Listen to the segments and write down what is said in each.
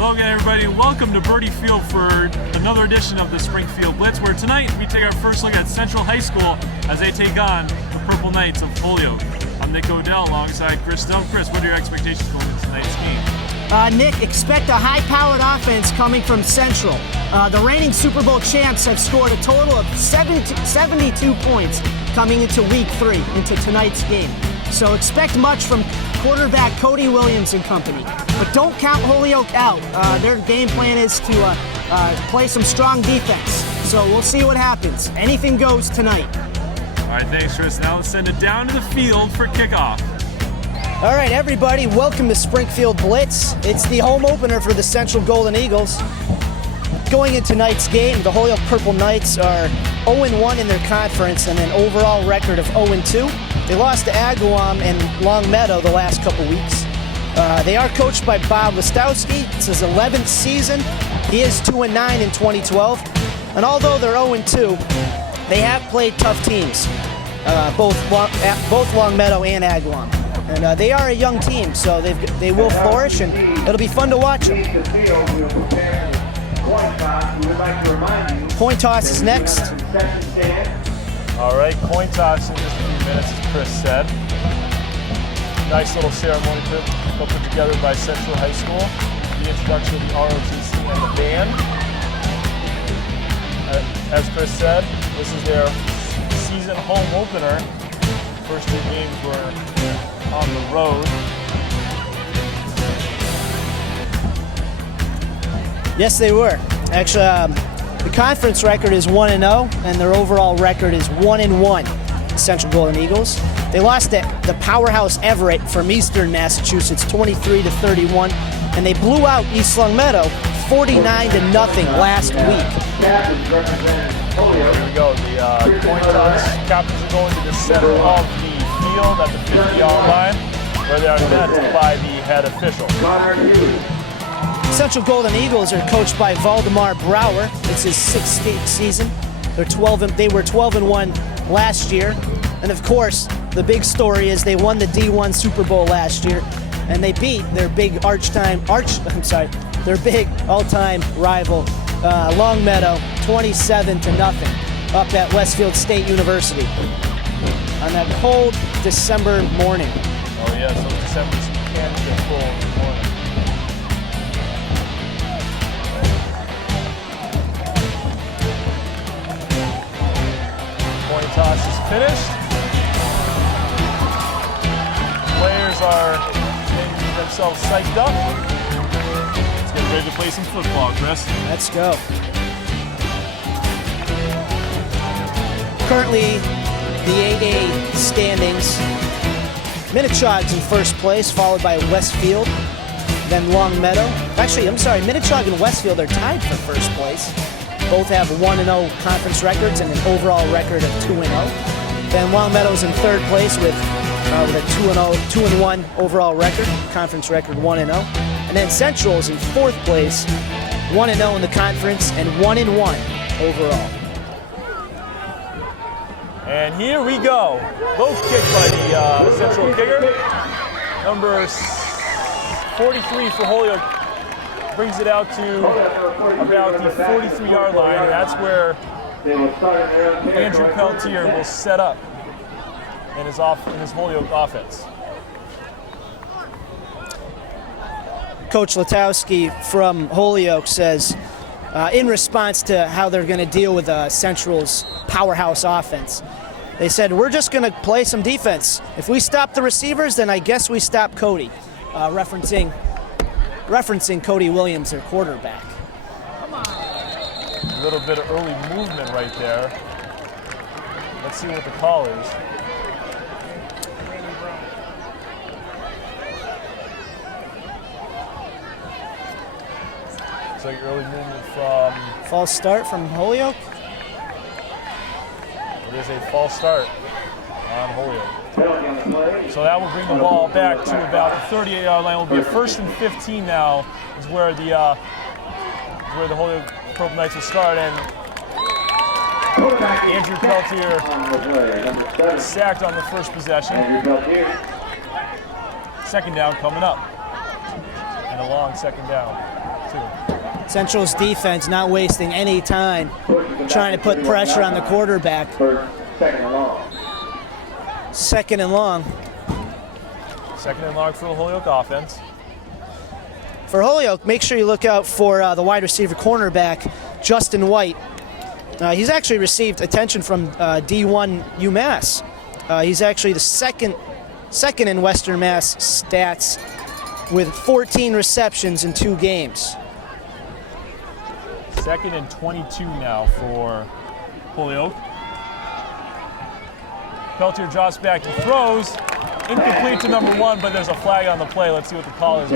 Hello again, everybody. Welcome to Birdie Field for another edition of the Springfield Blitz, where tonight we take our first look at Central High School as they take on the Purple Knights of Holyoke. I'm Nick Odell alongside Chris Dunn. Chris, what are your expectations going into tonight's game? Nick, expect a high-powered offense coming from Central. The reigning Super Bowl champs have scored a total of 72 points coming into Week 3, into tonight's game. So expect much from quarterback Cody Williams and company. But don't count Holyoke out. Their game plan is to play some strong defense. So we'll see what happens. Anything goes tonight. All right, thanks, Chris. Now let's send it down to the field for kickoff. All right, everybody, welcome to Springfield Blitz. It's the home opener for the Central Golden Eagles. Going into tonight's game, the Holyoke Purple Knights are 0-1 in their conference and an overall record of 0-2. They lost to Agawam and Long Meadow the last couple weeks. They are coached by Bob Listowski. It's his 11th season. He is 2-9 in 2012. And although they're 0-2, they have played tough teams, both Long Meadow and Agawam. And they are a young team, so they will flourish, and it'll be fun to watch them. Coin toss is next. All right, coin toss in just a few minutes, as Chris said. Nice little ceremony put together by Central High School. The introduction of the ROTC and the band. As Chris said, this is their season home opener. First two games were on the road. Yes, they were. Actually, the conference record is 1-0, and their overall record is 1-1. Central Golden Eagles. They lost to the powerhouse Everett from Eastern Massachusetts, 23-31, and they blew out East Long Meadow, 49-0 last week. Here we go. The coin toss captains are going to the center of the field at the 50-yard line, where they are met by the head official. Central Golden Eagles are coached by Valdemar Brouwer. It's his 6th season. They were 12-1 last year, and of course, the big story is they won the D1 Super Bowl last year, and they beat their big their big all-time rival, Long Meadow, 27-0, up at Westfield State University on that cold December morning. Oh yeah, so December can get cold in the morning. Coin toss is finished. Players are getting themselves psyched up. Let's get ready to play some football, Chris. Let's go. Currently, the 8A standings. Minnechaug's in first place, followed by Westfield, then Long Meadow. Actually, I'm sorry, Minnechaug and Westfield are tied for first place. Both have 1-0 conference records and an overall record of 2-0. Then Long Meadow's in third place with a 2-1 overall record, conference record 1-0. And then Central's in fourth place, 1-0 in the conference and 1-1 overall. And here we go. Low kick by the Central kicker. Number 43 for Holyoke brings it out to about the 43-yard line, and that's where Andrew Peltier will set up in his Holyoke offense. Coach Letowski from Holyoke says, in response to how they're going to deal with Central's powerhouse offense, they said, we're just going to play some defense. If we stop the receivers, then I guess we stop Cody, referencing Cody Williams, their quarterback. A little bit of early movement right there. Let's see what the call is. Looks like early movement from... False start from Holyoke. It is a false start on Holyoke. So that will bring the ball back to about the 38-yard line. It will be a 1st and 15 now, is where the Holyoke Purple Knights will start. And Andrew Peltier sacked on the first possession. Second down coming up. And a long second down. too. Central's defense not wasting any time trying to put pressure on the quarterback. Second and long. Second and long. Second and long for the Holyoke offense. For Holyoke, make sure you look out for the wide receiver cornerback, Justin White. He's actually received attention from D1 UMass. He's actually the second in Western Mass stats with 14 receptions in 2 games. Second and 22 now for Holyoke. Peltier drops back, he throws. Incomplete to number 1, but there's a flag on the play. Let's see what the call is.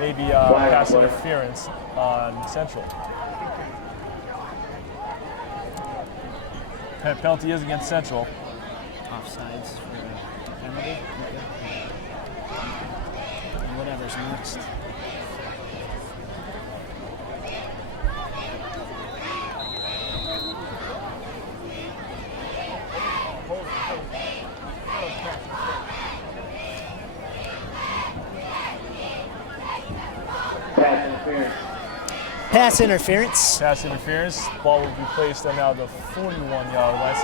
Maybe pass interference on Central. Penalty is against Central. Offsides for the penalty. And whatever's next. Pass interference. Pass interference. Ball will be placed on now the 41-yard line.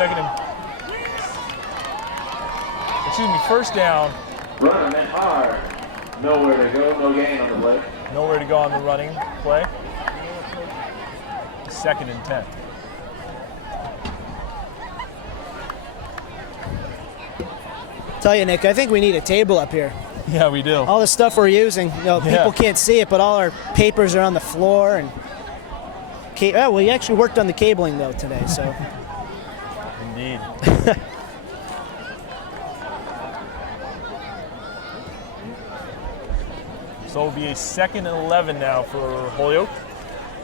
First down. Running and hard. Nowhere to go. No gain on the play. Nowhere to go on the running play. Second and 10. Tell you, Nick, I think we need a table up here. Yeah, we do. All the stuff we're using, people can't see it, but all our papers are on the floor. And we actually worked on the cabling though today, so. Indeed. So it'll be a second and 11 now for Holyoke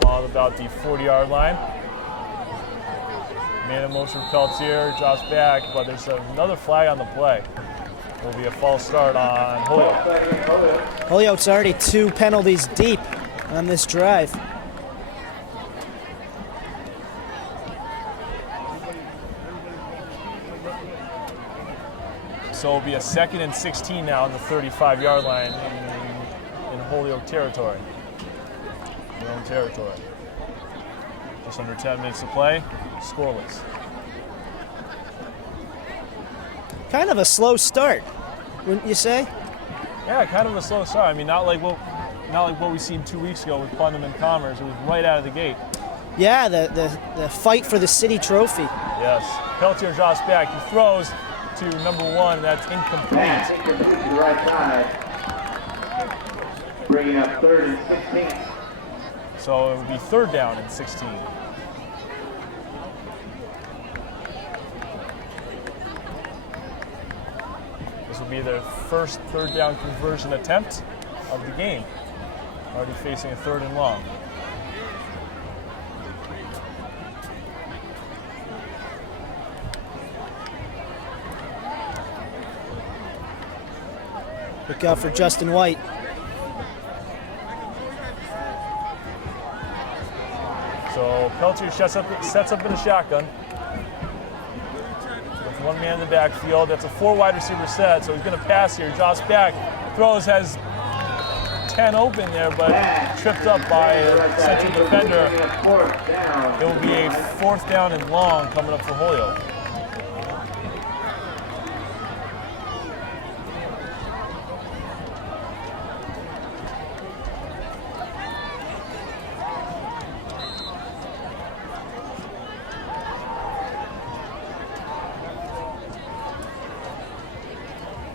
on about the 40-yard line. Man in motion, Peltier drops back, but there's another flag on the play. Will be a false start on Holyoke. Holyoke's already 2 penalties deep on this drive. So it'll be a second and 16 now on the 35-yard line in Holyoke territory. Their own territory. Just under 10 minutes to play, scoreless. Kind of a slow start, wouldn't you say? Yeah, kind of a slow start. I mean, not like what we seen 2 weeks ago with Putnam and Commerce. It was right out of the gate. Yeah, the fight for the city trophy. Yes. Peltier drops back. He throws to number 1. That's incomplete. To the right side. Bringing up 3rd and 16. So it will be 3rd down and 16. This will be their first 3rd down conversion attempt of the game. Already facing a 3rd and long. Look out for Justin White. So Peltier sets up in a shotgun. With 1 man in the backfield. That's a 4 wide receiver set, so he's going to pass here. Drops back, throws, has 10 open there, but tripped up by a central defender. It will be a 4th down and long coming up for Holyoke.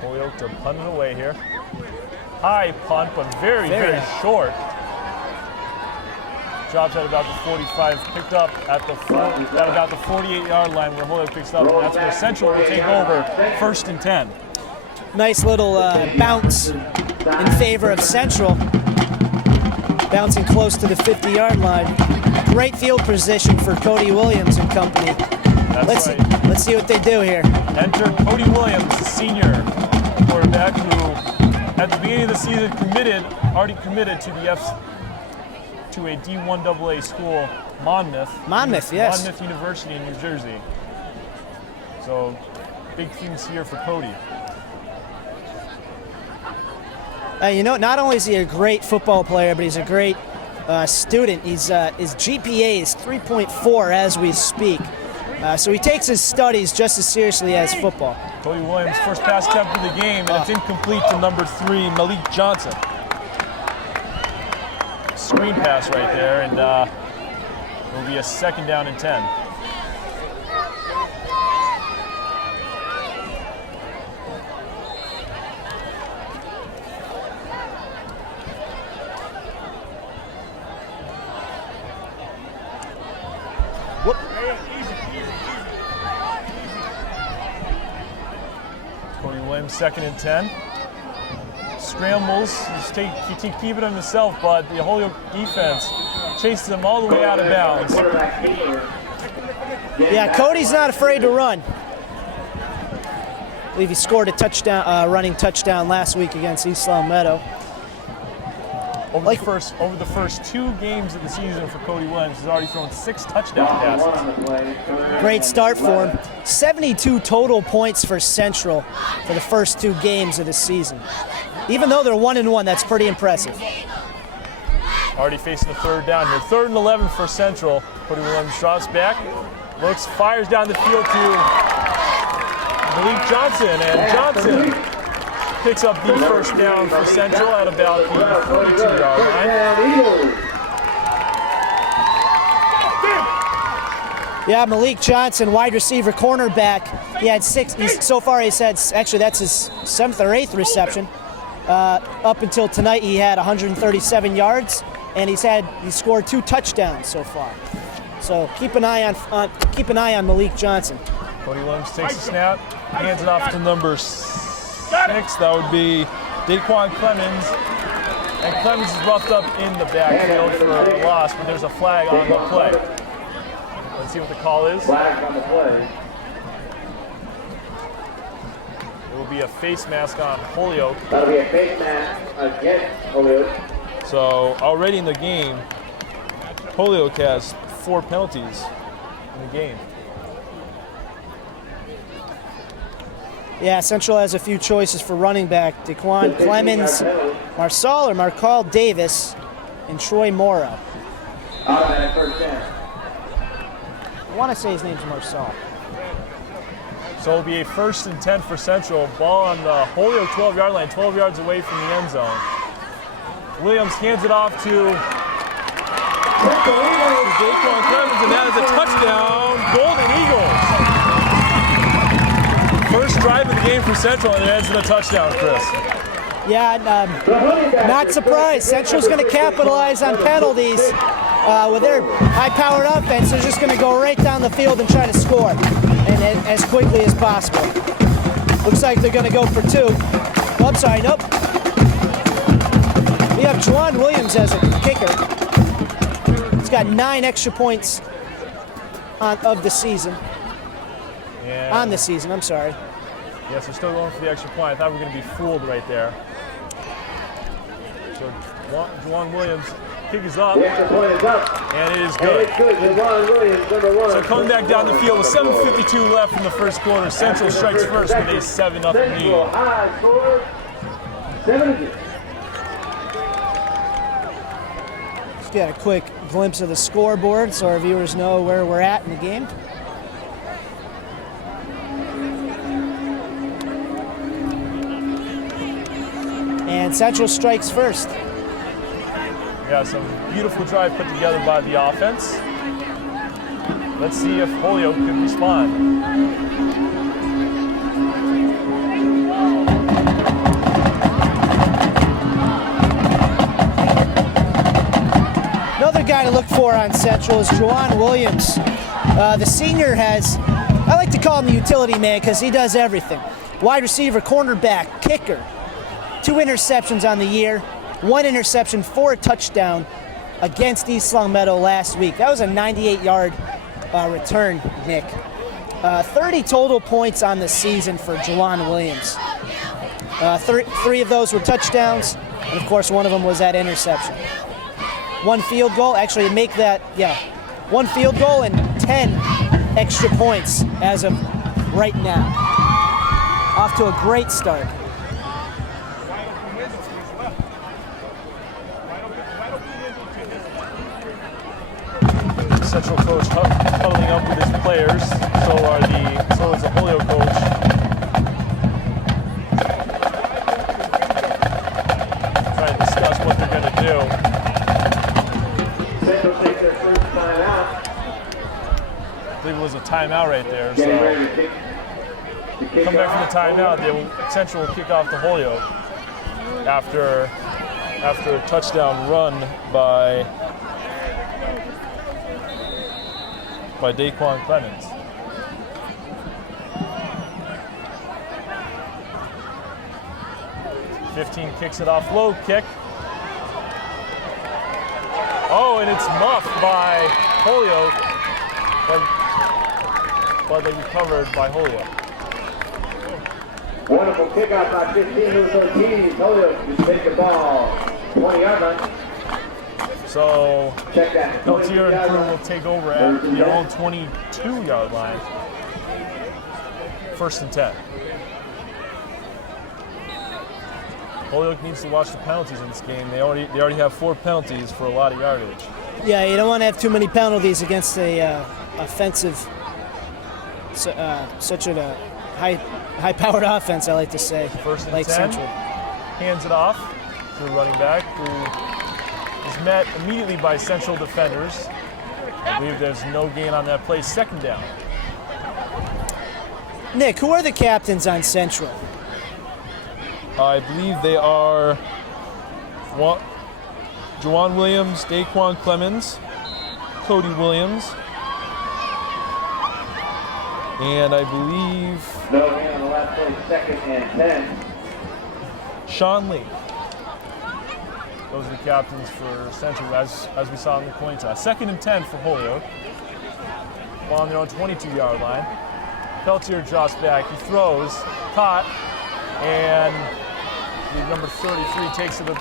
Holyoke to punt it away here. High punt, but very short. Drops at about the 45, picked up at about the 48-yard line where Holyoke picks up, and that's where Central will take over 1st and 10. Nice little bounce in favor of Central. Bouncing close to the 50-yard line. Great field position for Cody Williams and company. That's right. Let's see what they do here. Enter Cody Williams, the senior quarterback who, at the beginning of the season, already committed to a D1 AA school, Monmouth. Monmouth, yes. Monmouth University in New Jersey. So, big things here for Cody. You know, not only is he a great football player, but he's a great student. His GPA is 3.4 as we speak. So he takes his studies just as seriously as football. Cody Williams, first pass attempt of the game, and it's incomplete to number 3, Malik Johnson. Screen pass right there, and it will be a 2nd down and 10. Whoop. Cody Williams, 2nd and 10. Scrambles, he keep it on himself, but the Holyoke defense chases him all the way out of bounds. Yeah, Cody's not afraid to run. I believe he scored a touchdown, running touchdown last week against East Long Meadow. Over the first 2 games of the season for Cody Williams, he's already thrown 6 touchdown passes. Great start for him. 72 total points for Central for the first 2 games of the season. Even though they're 1-1, that's pretty impressive. Already facing the 3rd down here. 3rd and 11 for Central. Cody Williams drops back, looks, fires down the field to Malik Johnson, and Johnson picks up the 1st down for Central at about the 42-yard line. Yeah, Malik Johnson, wide receiver, cornerback. He had 6. So far, he's had, actually, that's his 7th or 8th reception. Up until tonight, he had 137 yards, and he scored 2 touchdowns so far. So keep an eye on Malik Johnson. Cody Williams takes the snap, hands it off to number 6. That would be Daquan Clemens. And Clemens is roughed up in the backfield for a loss, but there's a flag on the play. Let's see what the call is. Flag on the play. It will be a face mask on Holyoke. That'll be a face mask against Holyoke. So already in the game, Holyoke has 4 penalties in the game. Yeah, Central has a few choices for running back. Daquan Clemens, Marcel Davis, and Troy Morrow. Automatic 1st down. I want to say his name's Marcel. So it'll be a 1st and 10 for Central. Ball on the Holyoke 12-yard line, 12 yards away from the end zone. Williams hands it off to Daquan Clemens, and that is a touchdown, Golden Eagles. First drive of the game for Central, and it ends in a touchdown, Chris. Yeah, not surprised. Central's going to capitalize on penalties. With their high-powered offense, they're just going to go right down the field and try to score, and as quickly as possible. Looks like they're going to go for 2. Oh, I'm sorry, nope. We have Juwan Williams as a kicker. He's got 9 extra points of the season. Yeah. On the season, I'm sorry. Yes, we're still going for the extra point. I thought we were going to be fooled right there. So Juwan Williams kick is up. The extra point is up. And it is good. And it's good. Juwan Williams, number 1. So coming back down the field with 7:52 left in the first quarter, Central strikes first with a 7-0 lead. High score, 7-0. Let's get a quick glimpse of the scoreboard so our viewers know where we're at in the game. And Central strikes first. Yeah, some beautiful drive put together by the offense. Let's see if Holyoke can respond. Another guy to look for on Central is Juwan Williams. The senior has, I like to call him the utility man because he does everything. Wide receiver, cornerback, kicker. 2 interceptions on the year, 1 interception for a touchdown against East Long Meadow last week. That was a 98-yard return, Nick. 30 total points on the season for Juwan Williams. 3 of those were touchdowns, and of course 1 of them was that interception. 1 field goal, actually make that, 1 field goal and 10 extra points as of right now. Off to a great start. Central coach huddling up with his players. So is the Holyoke coach. Trying to discuss what they're going to do. Central takes their first timeout. I believe it was a timeout right there. Getting So ready to kick come back from the timeout. Central will kick off the Holyoke after a touchdown run by Daquan Clemens. $15 kicks it off, low kick. Oh, and it's muffed by Holyoke, but they recovered by Holyoke. Wonderful kickoff by 15 Lewis Ortiz. Holyoke just take the ball 20-yard line. So Check that. Peltier and crew will take over at their own 22-yard line. 1st and 10. Holyoke needs to watch the penalties in this game. They already have 4 penalties for a lot of yardage. Yeah, you don't want to have too many penalties against a offensive, such a high-powered offense, I like to say. 1st and like 10. Central. Hands it off to the running back, who is met immediately by Central defenders. I believe there's no gain on that play. 2nd down. Nick, who are the captains on Central? I believe they are Juwan Williams, Daquan Clemens, Cody Williams, and I believe No gain on the last play, 2nd and 10. Sean Lee. Those are the captains for Central, as we saw in the coin toss. 2nd and 10 for Holyoke. Ball on their own 22-yard line. Peltier drops back. He throws, caught, and the number 33 takes it to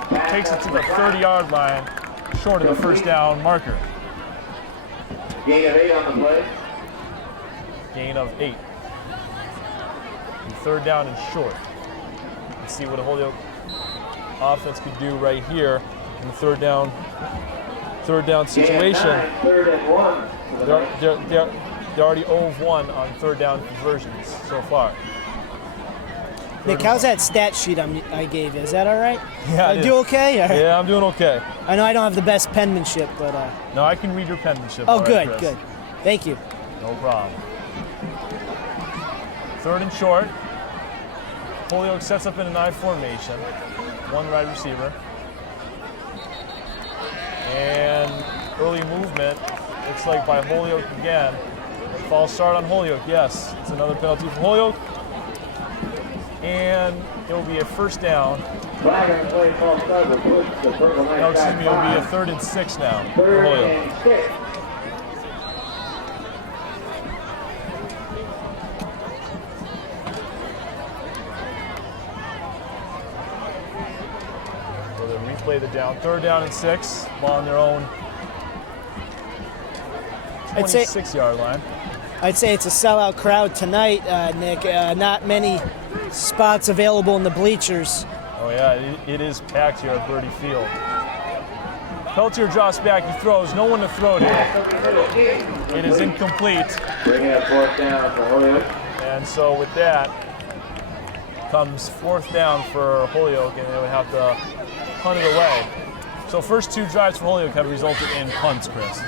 the 30-yard line, short of the 1st down marker. Gain of 8 on the play. Gain of 8. And 3rd down and short. Let's see what a Holyoke offense could do right here in the third down situation. 3rd and 1. They're already 0 of 1 on 3rd down conversions so far. Nick, how's that stat sheet I gave you? Is that all right? Yeah, You do okay? All right. Yeah, I'm doing okay. I know I don't have the best penmanship, but... No, I can read your penmanship. Oh, all right, good, Chris. good. Thank you. No problem. 3rd and short. Holyoke sets up in an I formation. 1 wide receiver. And early movement, looks like by Holyoke again. False start on Holyoke, yes. It's another penalty for Holyoke. And it will be a 1st down. Flag on the play, false start will push the Purple Knights No, excuse back me, it will be a 5. 3rd and 6 now for 3rd Holyoke. and 6. So they'll replay the down. 3rd down and 6. Ball on their own I'd say- 26-yard line. I'd say it's a sellout crowd tonight, Nick. Not many spots available in the bleachers. Oh yeah, it is packed here at Birdie Field. Peltier drops back, he throws, no one to throw to. It is incomplete. Bringing up 4th down for Holyoke. And so with that comes 4th down for Holyoke, and they would have to punt it away. So first 2 drives for Holyoke have resulted in punts, Chris.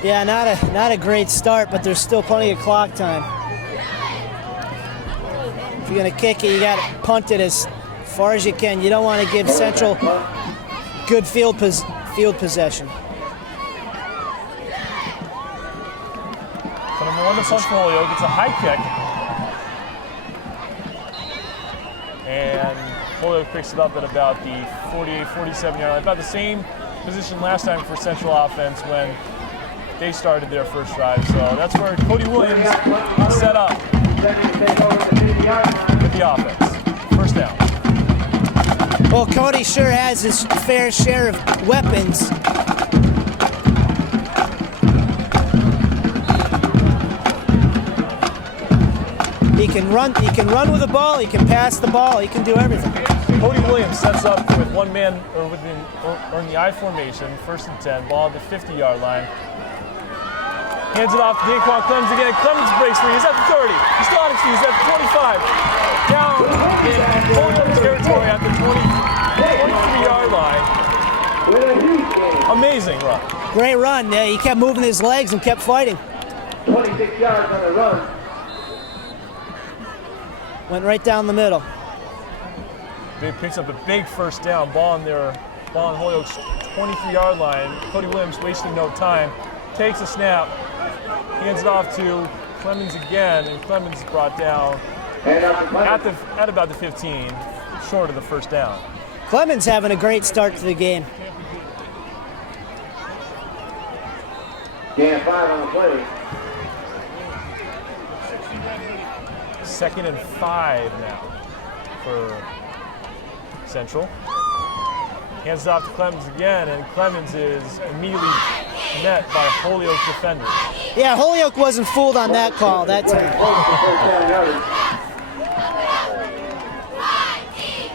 Yeah, not a great start, but there's still plenty of clock time. If you're gonna kick it, you gotta punt it as far as you can. You don't want to give Central good field possession. So number 1 to punt for Holyoke, it's a high kick. And Holyoke picks it up at about the 48, 47-yard line. About the same position last time for Central offense when they started their first drive. So that's where Cody Williams set up with the offense. 1st down. Well, Cody sure has his fair share of weapons. He can run with the ball, he can pass the ball, he can do everything. Cody Williams sets up with one man or in the I formation, 1st and 10, ball at the 50-yard line. Hands it off to Daquan Clemens again. Clemens breaks free. He's at the 30. He's still on his feet. He's at the 25. Down in Holyoke territory at the 23-yard line. Amazing run. Great run. Yeah, he kept moving his legs and kept fighting. 26 yards on the run. Went right down the middle. He picks up a big first down. Ball on Holyoke's 23-yard line. Cody Williams wasting no time. Takes a snap. Hands it off to Clemens again, and Clemens brought down at about the 15, short of the first down. Clemens having a great start to the game. Gain of 5 on the play. 2nd and 5 now for Central. Hands it off to Clemens again, and Clemens is immediately met by Holyoke defenders. Yeah, Holyoke wasn't fooled on that call that time.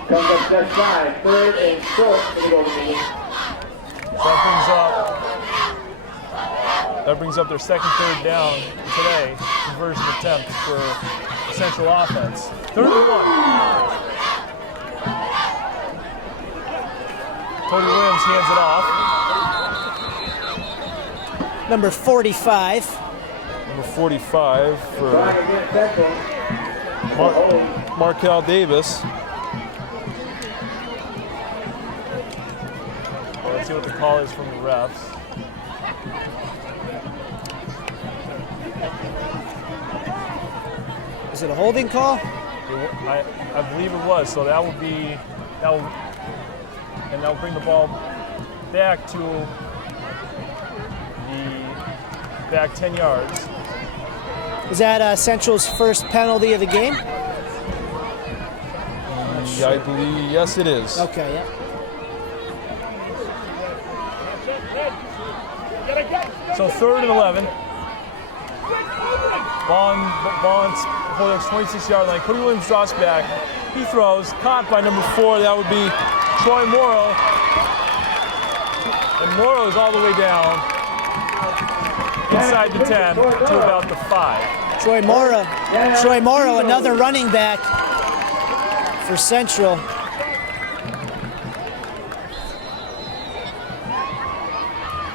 Comes up set 5, 3rd and short. That brings up their second 3rd down today. Conversion attempt for Central offense. 3rd and 1. Cody Williams hands it off. Number 45. Number 45 for Markel Davis. Well, let's see what the call is from the refs. Is it a holding call? I believe it was. So that will bring the ball back to back 10 yards. Is that Central's first penalty of the game? I believe, yes, it is. Okay, yeah. So 3rd and 11. Ball on Holyoke's 26-yard line. Cody Williams drops back. He throws, caught by number 4. That would be Troy Morrow. And Morrow is all the way down inside the 10 to about the 5. Troy Morrow, another running back for Central.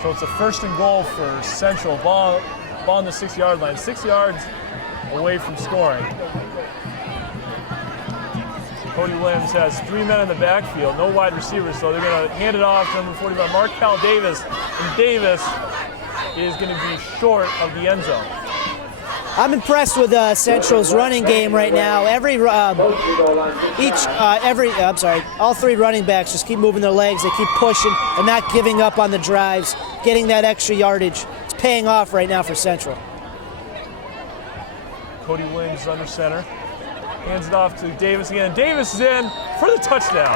So it's a 1st and goal for Central. Ball on the 6-yard line. 6 yards away from scoring. Cody Williams has 3 men in the backfield, no wide receivers, so they're going to hand it off to number 45, Markel Davis. And Davis is going to be short of the end zone. I'm impressed with Central's running game right now. All 3 running backs just keep moving their legs. They keep pushing and not giving up on the drives, getting that extra yardage. It's paying off right now for Central. Cody Williams is under center. Hands it off to Davis again. Davis is in for the touchdown.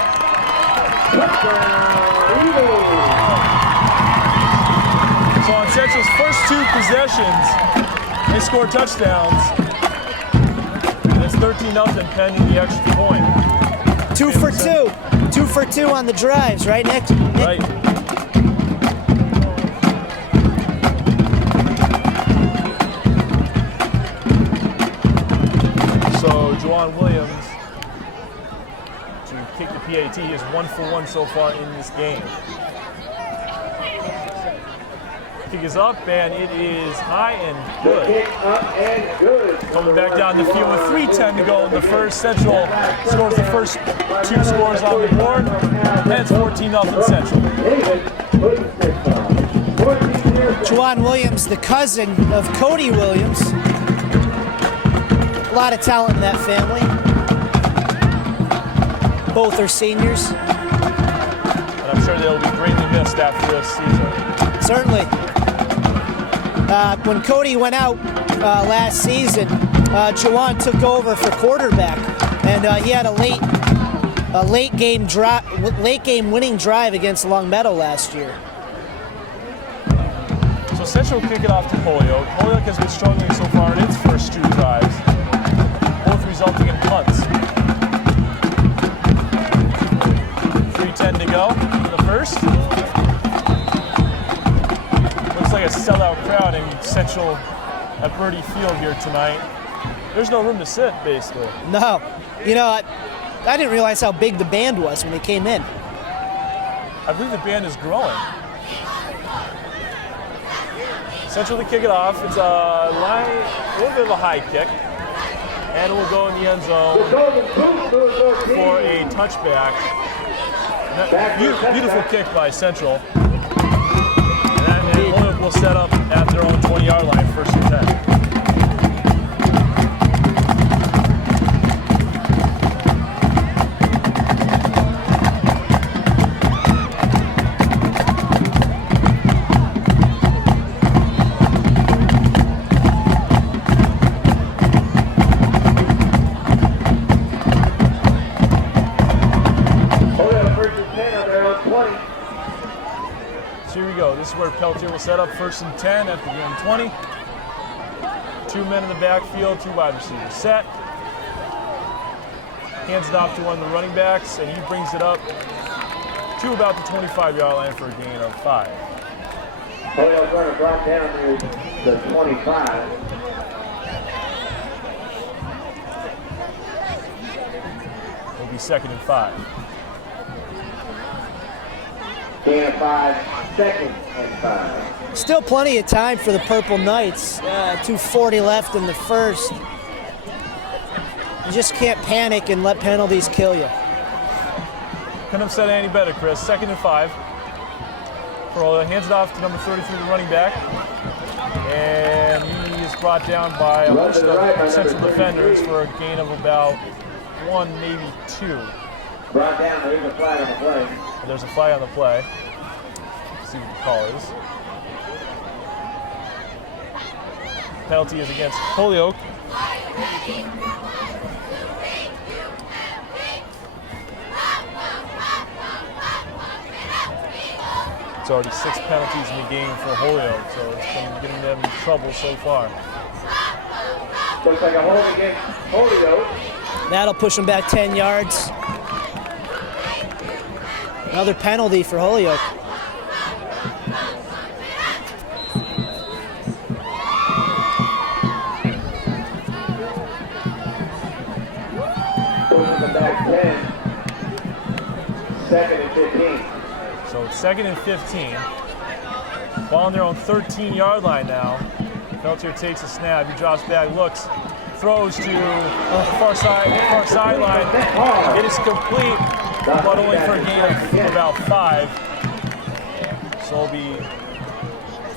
So on Central's first 2 possessions, they score touchdowns. And it's 13-0 pending the extra point. 2 for 2. 2 for 2 on the drives, right, Nick? Right. So Juwan Williams to kick the PAT is 1 for 1 so far in this game. Kick is up, and it is high and good. Coming back down the field with 3:10 to go in the first. Central scores the first 2 scores on the board, and it's 14-0 Central. Juwan Williams, the cousin of Cody Williams. A lot of talent in that family. Both are seniors. And I'm sure they'll be greatly missed after this season. Certainly. When Cody went out last season, Juwan took over for quarterback, and he had a late game winning drive against Longmeadow last year. So Central will kick it off to Holyoke. Holyoke has been struggling so far in its first 2 drives, both resulting in punts. 3:10 to go in the first. Looks like a sellout crowd in Central at Birdie Field here tonight. There's no room to sit, basically. No. You know, I didn't realize how big the band was when they came in. I believe the band is growing. Central to kick it off. It's a little bit of a high kick. And it will go in the end zone for a touchback. Beautiful kick by Central. And Holyoke will set up at their own 20-yard line, 1st and 10. This is where Peltier will set up 1st and 10 at the end 20. 2 men in the backfield, 2 wide receivers set. Hands it off to one of the running backs, and he brings it up to about the 25-yard line for a gain of 5. Holyoke going to drop down to the 25. It'll be 2nd and 5. Gain of 5, 2nd and 5. Still plenty of time for the Purple Knights. 2:40 left in the first. You just can't panic and let penalties kill you. Couldn't have said it any better, Chris. 2nd and 5. Holyoke hands it off to number 33, the running back. And he is brought down by a bunch of Central defenders for a gain of about 1, maybe 2. Brought down, there's a flag on the play. There's a flag on the play. Let's see what the call is. Penalty is against Holyoke. It's already 6 penalties in the game for Holyoke, so it's been getting them in trouble so far. Looks like a hold against Holyoke. That'll push them back 10 yards. Another penalty for Holyoke. Pushing them back 10. 2nd and 15. So it's 2nd and 15. Ball on their own 13-yard line now. Peltier takes a snap. He drops back, looks, throws to the far sideline. It is complete, but only for a gain of about 5. So it'll be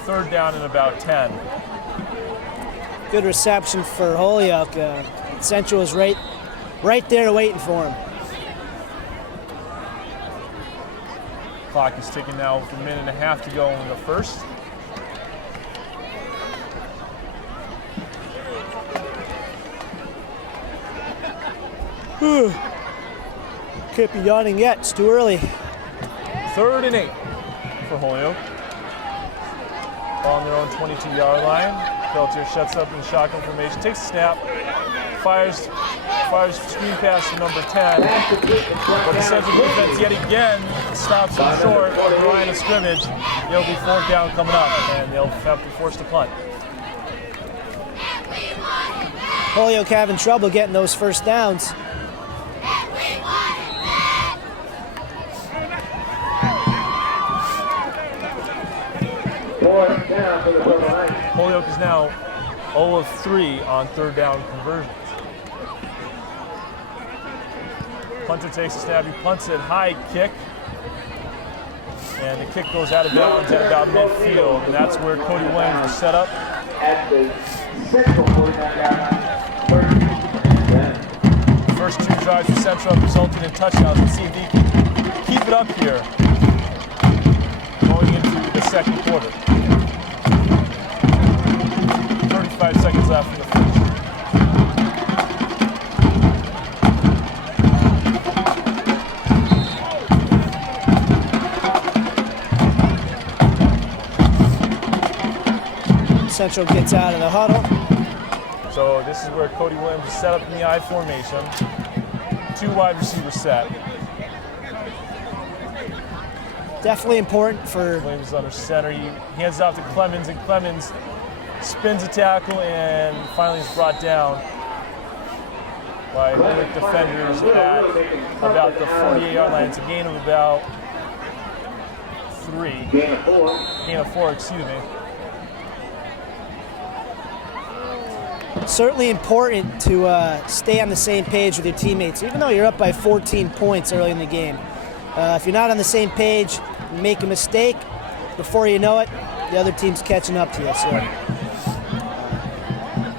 3rd down and about 10. Good reception for Holyoke. Central was right there waiting for him. Clock is ticking now with 1.5 minutes to go in the first. Can't be yawning yet, it's too early. 3rd and 8 for Holyoke. Ball on their own 22-yard line. Peltier shuts up in shotgun formation, takes a snap, fires screen pass to number 10. But the Central defense yet again stops him short of the line of scrimmage. It'll be 4th down coming up, and they'll have to force the punt. Holyoke having trouble getting those first downs. Holyoke is now 0 of 3 on 3rd down conversions. Punter takes a snap, he punts it, high kick. And the kick goes out of bounds at about midfield, and that's where Cody Williams was set up. At the Central 49-yard line. First 2 drives for Central have resulted in touchdowns. Let's see if they can keep it up here going into the 2nd quarter. 35 seconds left in the first. Central gets out of the huddle. So this is where Cody Williams is set up in the I formation. 2 wide receivers set. Definitely important for... Williams under center. He hands it off to Clemens, and Clemens spins a tackle and finally is brought down by Holyoke defenders at about the 48-yard line. It's a gain of about 3. Gain of 4, excuse me. Certainly important to stay on the same page with your teammates, even though you're up by 14 points early in the game. If you're not on the same page, you make a mistake, before you know it, the other team's catching up to you. So.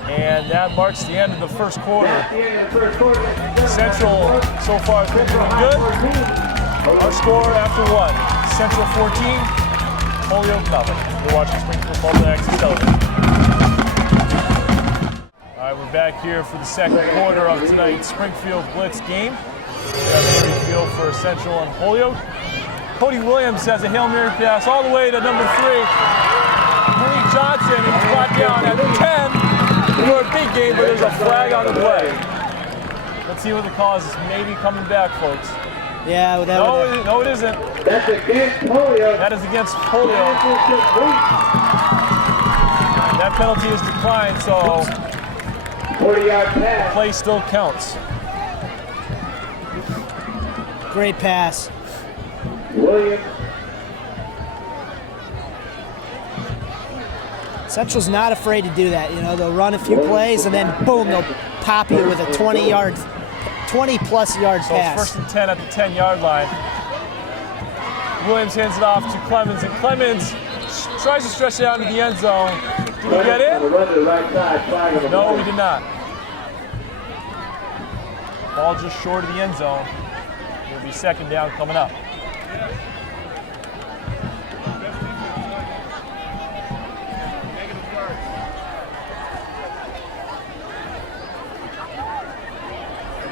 And that marks the end of the first quarter. Central so far has been doing good. Our score after 1, Central 14, Holyoke nothing. You're watching Springfield Football Access Television. All right, we're back here for the second quarter of tonight's Springfield Blitz game. We have a field for Central and Holyoke. Cody Williams has a Hail Mary pass all the way to number 3. Malik Johnson is brought down at 10 for a big game, but there's a flag on the play. Let's see what the cause is. Maybe coming back, folks. Yeah, no, it isn't. That's against Holyoke. That is against Holyoke. That penalty is declined, so 40-yard pass. Play still counts. Great pass. Williams. Central's not afraid to do that. You know, they'll run a few plays and then boom, they'll pop you with a 20-plus yard So pass. it's 1st and 10 at the 10-yard line. Williams hands it off to Clemens, and Clemens tries to stretch it out into the end zone. Did he get in? No, he did not. Ball just short of the end zone. It'll be 2nd down coming up.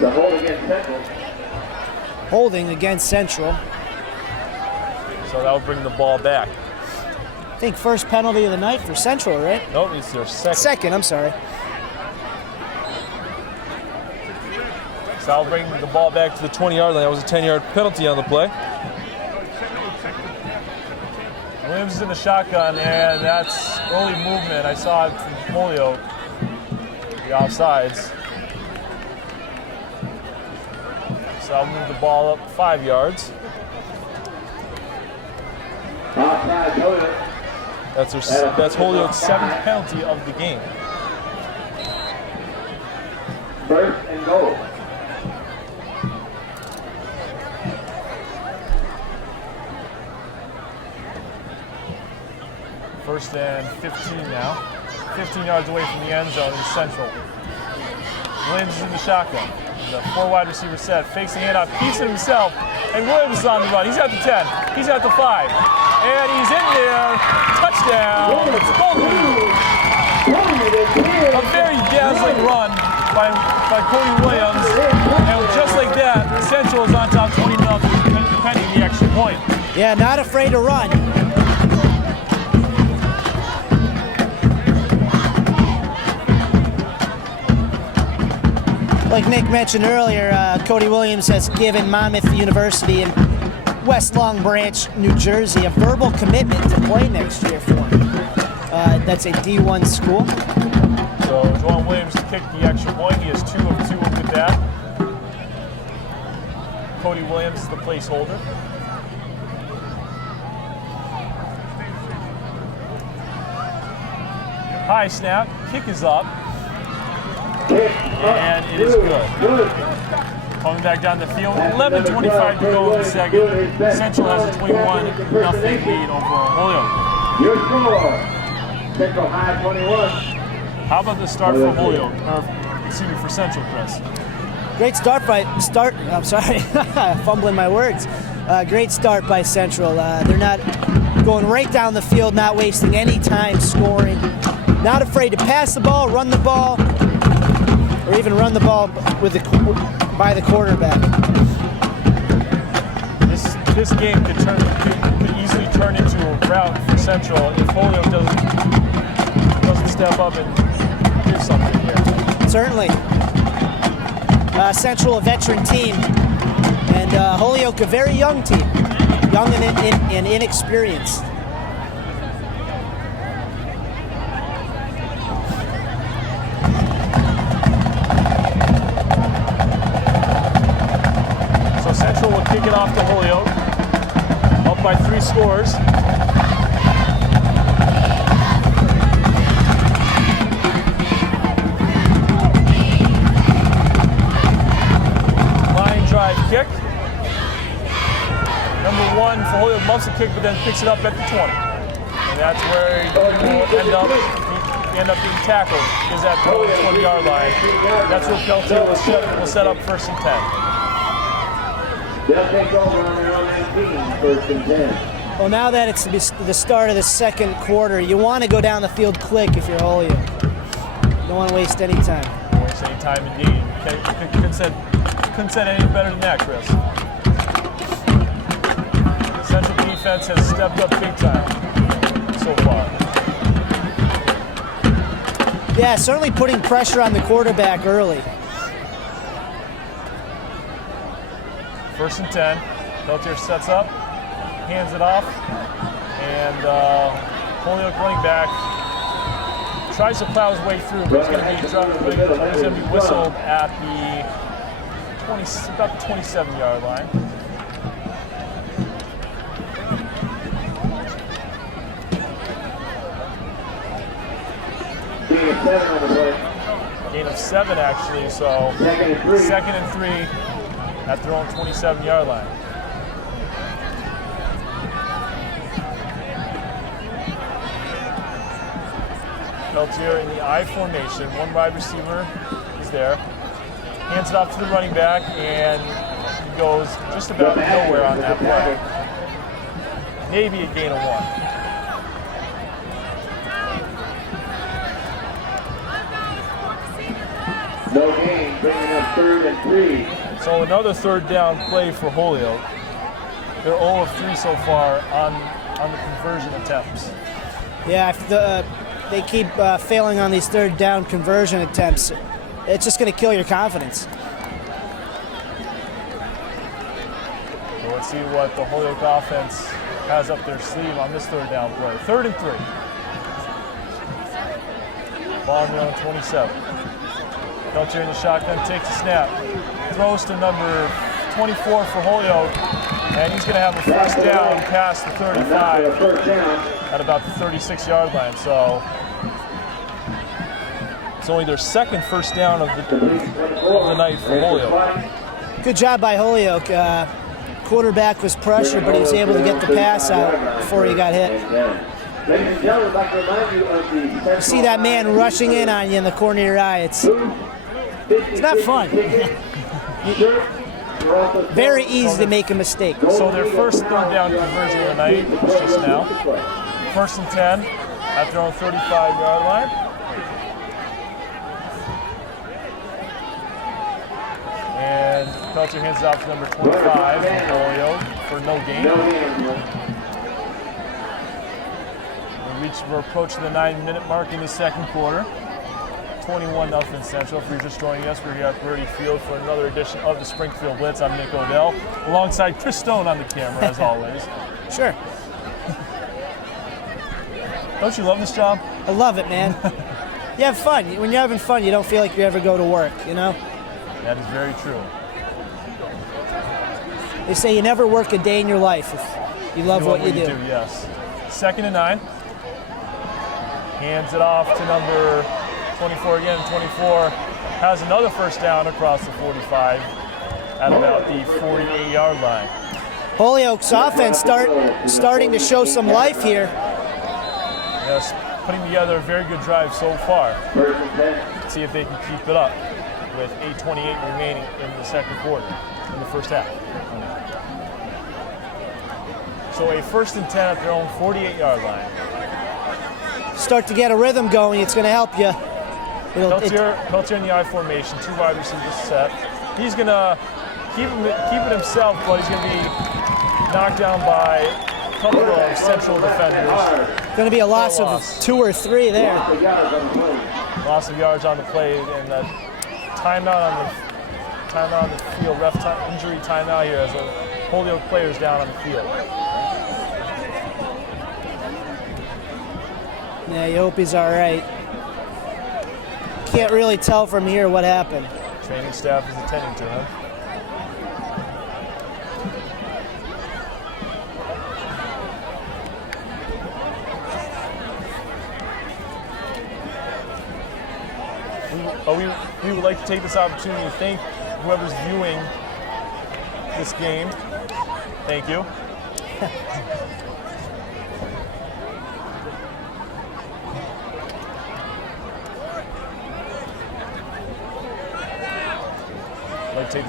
The hold against Central. Holding against Central. So that'll bring the ball back. I think first penalty of the night for Central, right? Nope, it's their second. Second, I'm sorry. So I'll bring the ball back to the 20-yard line. That was a 10-yard penalty on the play. Williams is in the shotgun, and that's early movement. I saw it from Holyoke, the offsides. So I'll move the ball up 5 yards. That's Holyoke's 7th penalty of the game. 1st and goal. First and 15 now. 15 yards away from the end zone in Central. Williams is in the shotgun. The 4 wide receiver set, fakes the handoff, keeps it himself, and Williams is on the run. He's at the 10, he's at the 5, and he's in there. Touchdown, it's Golden. A very dazzling run by Cody Williams, and just like that, Central is on top 20-0, defending the extra point. Yeah, not afraid to run. Like Nick mentioned earlier, Cody Williams has given Monmouth University in West Long Branch, New Jersey, a verbal commitment to play next year for him. That's a D1 school. So Juwan Williams to kick the extra point. He is 2 of 2 with that. Cody Williams is the placeholder. High snap, kick is up. And it is good. Coming back down the field, 11:25 to go in the second. Central has a 21-0 lead over Holyoke. Your score, Central High 21. How about the start for Holyoke, or excuse me, for Central, Chris? Great I'm sorry, fumbling my words. Great start by Central. They're not going right down the field, not wasting any time scoring. Not afraid to pass the ball, run the ball, or even run the ball by the quarterback. This game could easily turn into a rout for Central if Holyoke doesn't step up and do something here. Certainly. Central, a veteran team, and Holyoke, a very young team. young and inexperienced. So Central will kick it off to Holyoke, up by 3 scores. Line drive kick. Number 1 for Holyoke loves the kick, but then picks it up at the 20. And that's where he will end up being tackled, is at the 20-yard line. That's where Peltier will set up 1st and 10. They'll take over on their own 19, 1st and 10. Well, now that it's the start of the second quarter, you want to go down the field quick if you're Holyoke. You don't want to waste any time. Don't waste any time indeed. Couldn't said any better than that, Chris. Central defense has stepped up big time so far. Yeah, certainly putting pressure on the quarterback early. 1st and 10. Peltier sets up, hands it off, and Holyoke running back tries to plow his way through, but he's going to be whistled at about the 27-yard line. Gain of 7 on the play. Gain of 7 actually, so 2nd and 3 at their own 27-yard line. Peltier in the I formation, 1 wide receiver is there. Hands it off to the running back, and he goes just about nowhere on that play. Maybe a gain of 1. No gain, bringing up 3rd and 3. So another 3rd down play for Holyoke. They're 0 of 3 so far on the conversion attempts. Yeah, if they keep failing on these 3rd down conversion attempts, it's just going to kill your confidence. So let's see what the Holyoke offense has up their sleeve on this 3rd down play. 3rd and 3. Ball on their own 27. Peltier in the shotgun, takes a snap, throws to number 24 for Holyoke, and he's going to have a 1st down past the 35 at about the 36-yard line. So it's only their 2nd 1st down of the night for Holyoke. Good job by Holyoke. Quarterback was pressured, but he was able to get the pass out before he got hit. Ladies and gentlemen, I'd like to remind you of the... You see that man rushing in on you in the corner of your eye. It's not fun. Very easy to make a mistake. So their first 3rd down conversion of the night is just now. 1st and 10 at their own 35-yard line. And Peltier hands it off to number 25 for Holyoke for no gain. We're approaching the 9-minute mark in the second quarter. 21-0 Central. If you're just joining us, we're here at Birdie Field for another edition of the Springfield Blitz. I'm Nick Odell, alongside Chris Stone on the camera, as always. Sure. Don't you love this job? I love it, man. You have fun. When you're having fun, you don't feel like you ever go to work, you know? That is very true. They say you never work a day in your life if you love what you do. Yes. 2nd and 9. Hands it off to number 24 again. 24 has another 1st down across the 45 at about the 48-yard line. Holyoke's offense starting to show some life here. Yes, putting together a very good drive so far. Let's see if they can keep it up with 8:28 remaining in the second quarter, in the 1st half. So a 1st and 10 at their own 48-yard line. Start to get a rhythm going, it's going to help you. Peltier in the I formation, 2 wide receivers set. He's going to keep it himself, but he's going to be knocked down by a couple of Central defenders. Going to be a loss of 2 or 3 there. Loss of yards on the play, and the timeout on the field, injury timeout here as Holyoke players down on the field. Yeah, you hope he's all right. Can't really tell from here what happened. Training staff is attending to him. We would like to take this opportunity to thank whoever's viewing this game. Thank you.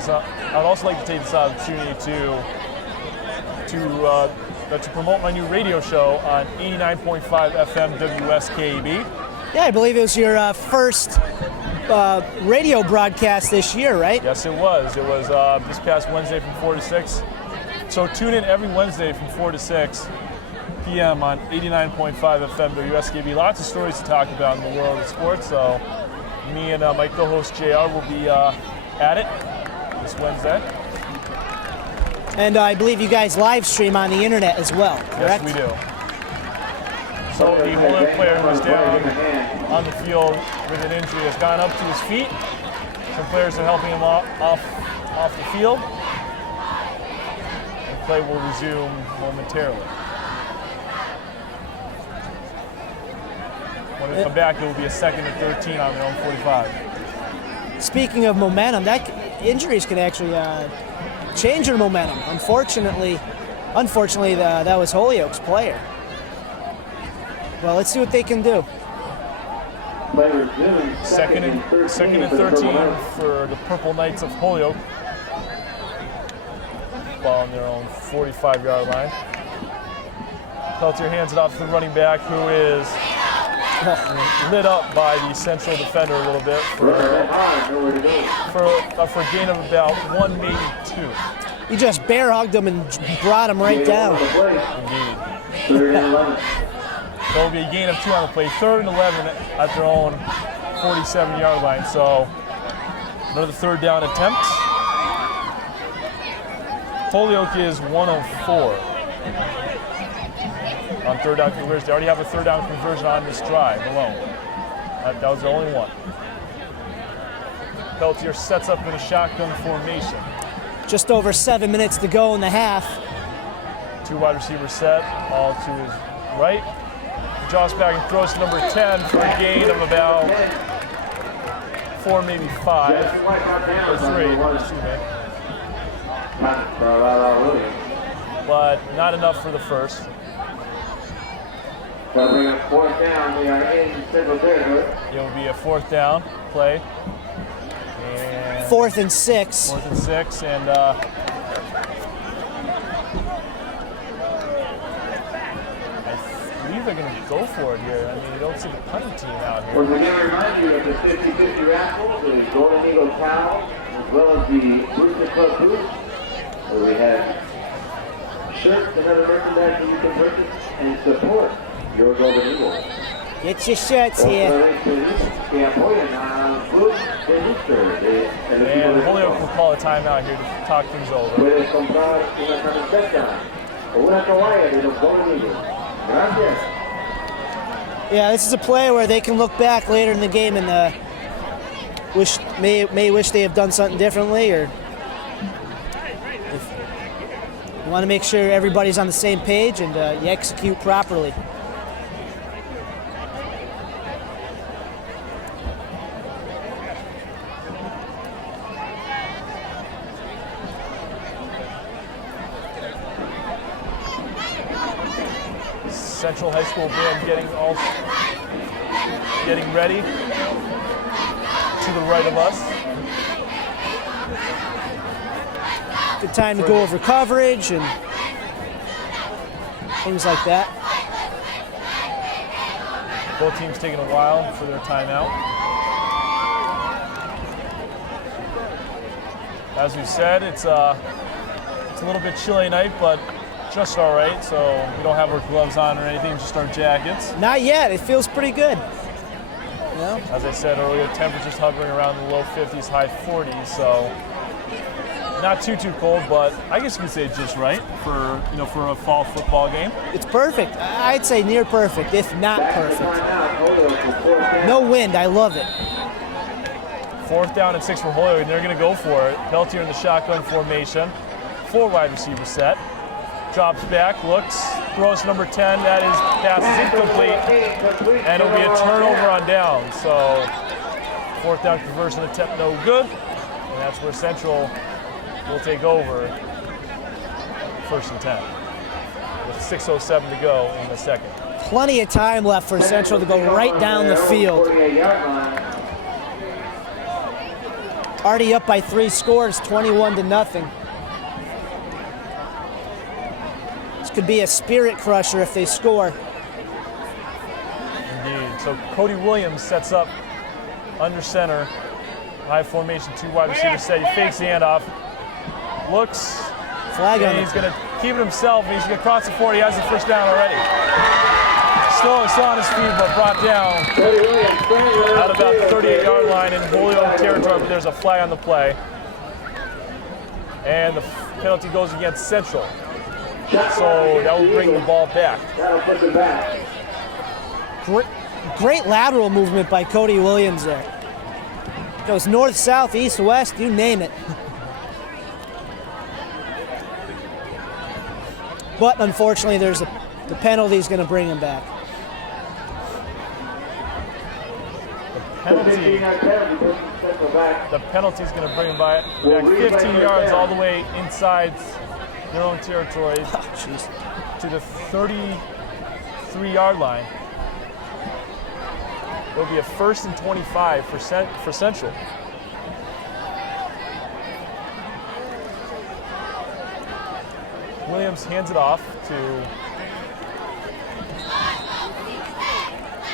I'd also like to take this opportunity to promote my new radio show on 89.5 FM WSKB. Yeah, I believe it was your first radio broadcast this year, right? Yes, it was. It was this past Wednesday from 4 to 6. So tune in every Wednesday from 4 to 6 p.m. on 89.5 FM WSKB. Lots of stories to talk about in the world of sports. So me and my co-host JR will be at it this Wednesday. And I believe you guys live stream on the internet as well, correct? Yes, we do. So the Holyoke player who was down on the field with an injury has gone up to his feet. Some players are helping him off the field. And play will resume momentarily. When we come back, it will be a 2nd and 13 on their own 45. Speaking of momentum, that injuries can actually change your momentum. Unfortunately, that was Holyoke's player. Well, let's see what they can do. Second and 13 for the Purple Knights of Holyoke. Ball on their own 45-yard line. Peltier hands it off to the running back, who is lit up by the central defender a little bit for a gain of about 1, maybe 2. He just bear hugged him and brought him right down. Indeed. So it'll be a gain of 2 on the play. 3rd and 11 at their own 47-yard line. So another 3rd down attempt. Holyoke is 1 of 4 on 3rd down conversion. They already have a 3rd down conversion on this drive alone. That was the only one. Peltier sets up in a shotgun formation. Just over 7 minutes to go in the half. 2 wide receivers set, all to his right. Draws back and throws to number 10 for a gain of about 4, maybe 5, or 3, excuse me. But not enough for the first. They'll bring up 4th down. We are in central territory. It will be a 4th down play. And 4th and 6. 4th and 6, and they're going to go for it here. I mean, you don't see the punting team out here. Once again, remind you of the 50-50 raffle, the Golden Eagle towel, as well as the Booster Club booth, where we have shirts and other merchandise that you can purchase and support your Golden Eagle. Get your shirts here. And Holyoke will call a timeout here to talk things over. Puedes comprar una camiseta o una toalla de los Golden Eagles. Gracias. Yeah, this is a play where they can look back later in the game and may wish they have done something differently, or if you want to make sure everybody's on the same page and you execute properly. Central High School band getting ready to the right of us. Good time to go over coverage and things like that. Both teams taking a while for their timeout. As we said, it's a little bit chilly night, but just all right. So we don't have our gloves on or anything, just our jackets. Not yet. It feels pretty good. You know? As I said earlier, temperatures hovering around the low 50s, high 40s. So Not too cold, but I guess you could say it's just right for for a fall football game. It's perfect. I'd say near perfect, if not perfect. No wind. I love it. 4th down and 6 for Holyoke, and they're going to go for it. Peltier in the shotgun formation. 4 wide receiver set. Drops back, looks, throws number 10. That is pass is incomplete, and it'll be a turnover on down. So 4th down conversion attempt no good, and that's where Central will take over 1st and 10 with 6:07 to go in the second. Plenty of time left for Central to go right down the field. Already up by 3 scores, 21-0. This could be a spirit crusher if they score. Indeed. So Cody Williams sets up under center. High formation, 2 wide receivers set. He fakes the handoff. Looks. Flag on and it. he's going to keep it himself. He's going to cross the 40. He has the 1st down already. Still on his feet, but brought down at about the 38-yard line in Holyoke territory, but there's a flag on the play. And the penalty goes against Central. So that will bring the ball back. Great lateral movement by Cody Williams there. Goes north, south, east, west, you name it. But unfortunately, the penalty is going to bring him back. The penalty is going to bring him back 15 yards all the way inside their own territory to the 33-yard line. It'll be a 1st and 25 for Central. Williams hands it off to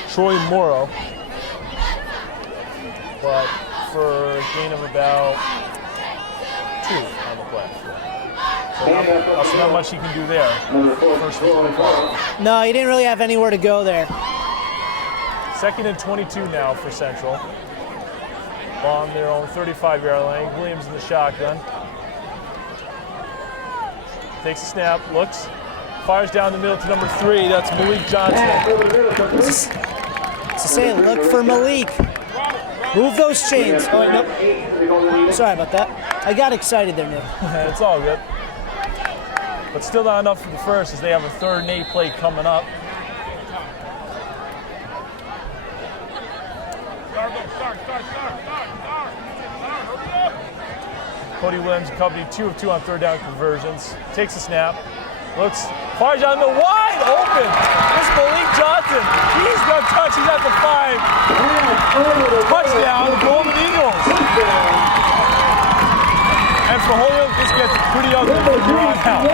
Troy Morrow, but for a gain of about 2 on the play. So not much he can do there. 1st and 25. No, he didn't really have anywhere to go there. 2nd and 22 now for Central. On their own 35-yard line. Williams in the shotgun. Takes a snap, looks, fires down the middle to number 3. That's Malik Johnson. So say, look for Malik. Move those chains. Oh, wait, nope. Sorry about that. I got excited there, Nick. It's all good. But still not enough for the 1st as they have a 3rd and 8 play coming up. Cody Williams accompanied 2 of 2 on 3rd down conversions. Takes a snap, looks, fires down the wide open. This is Malik Johnson. He's got touch. He's at the 5. Touchdown, the Golden Eagles. And for Holyoke, this gets pretty ugly from here on out.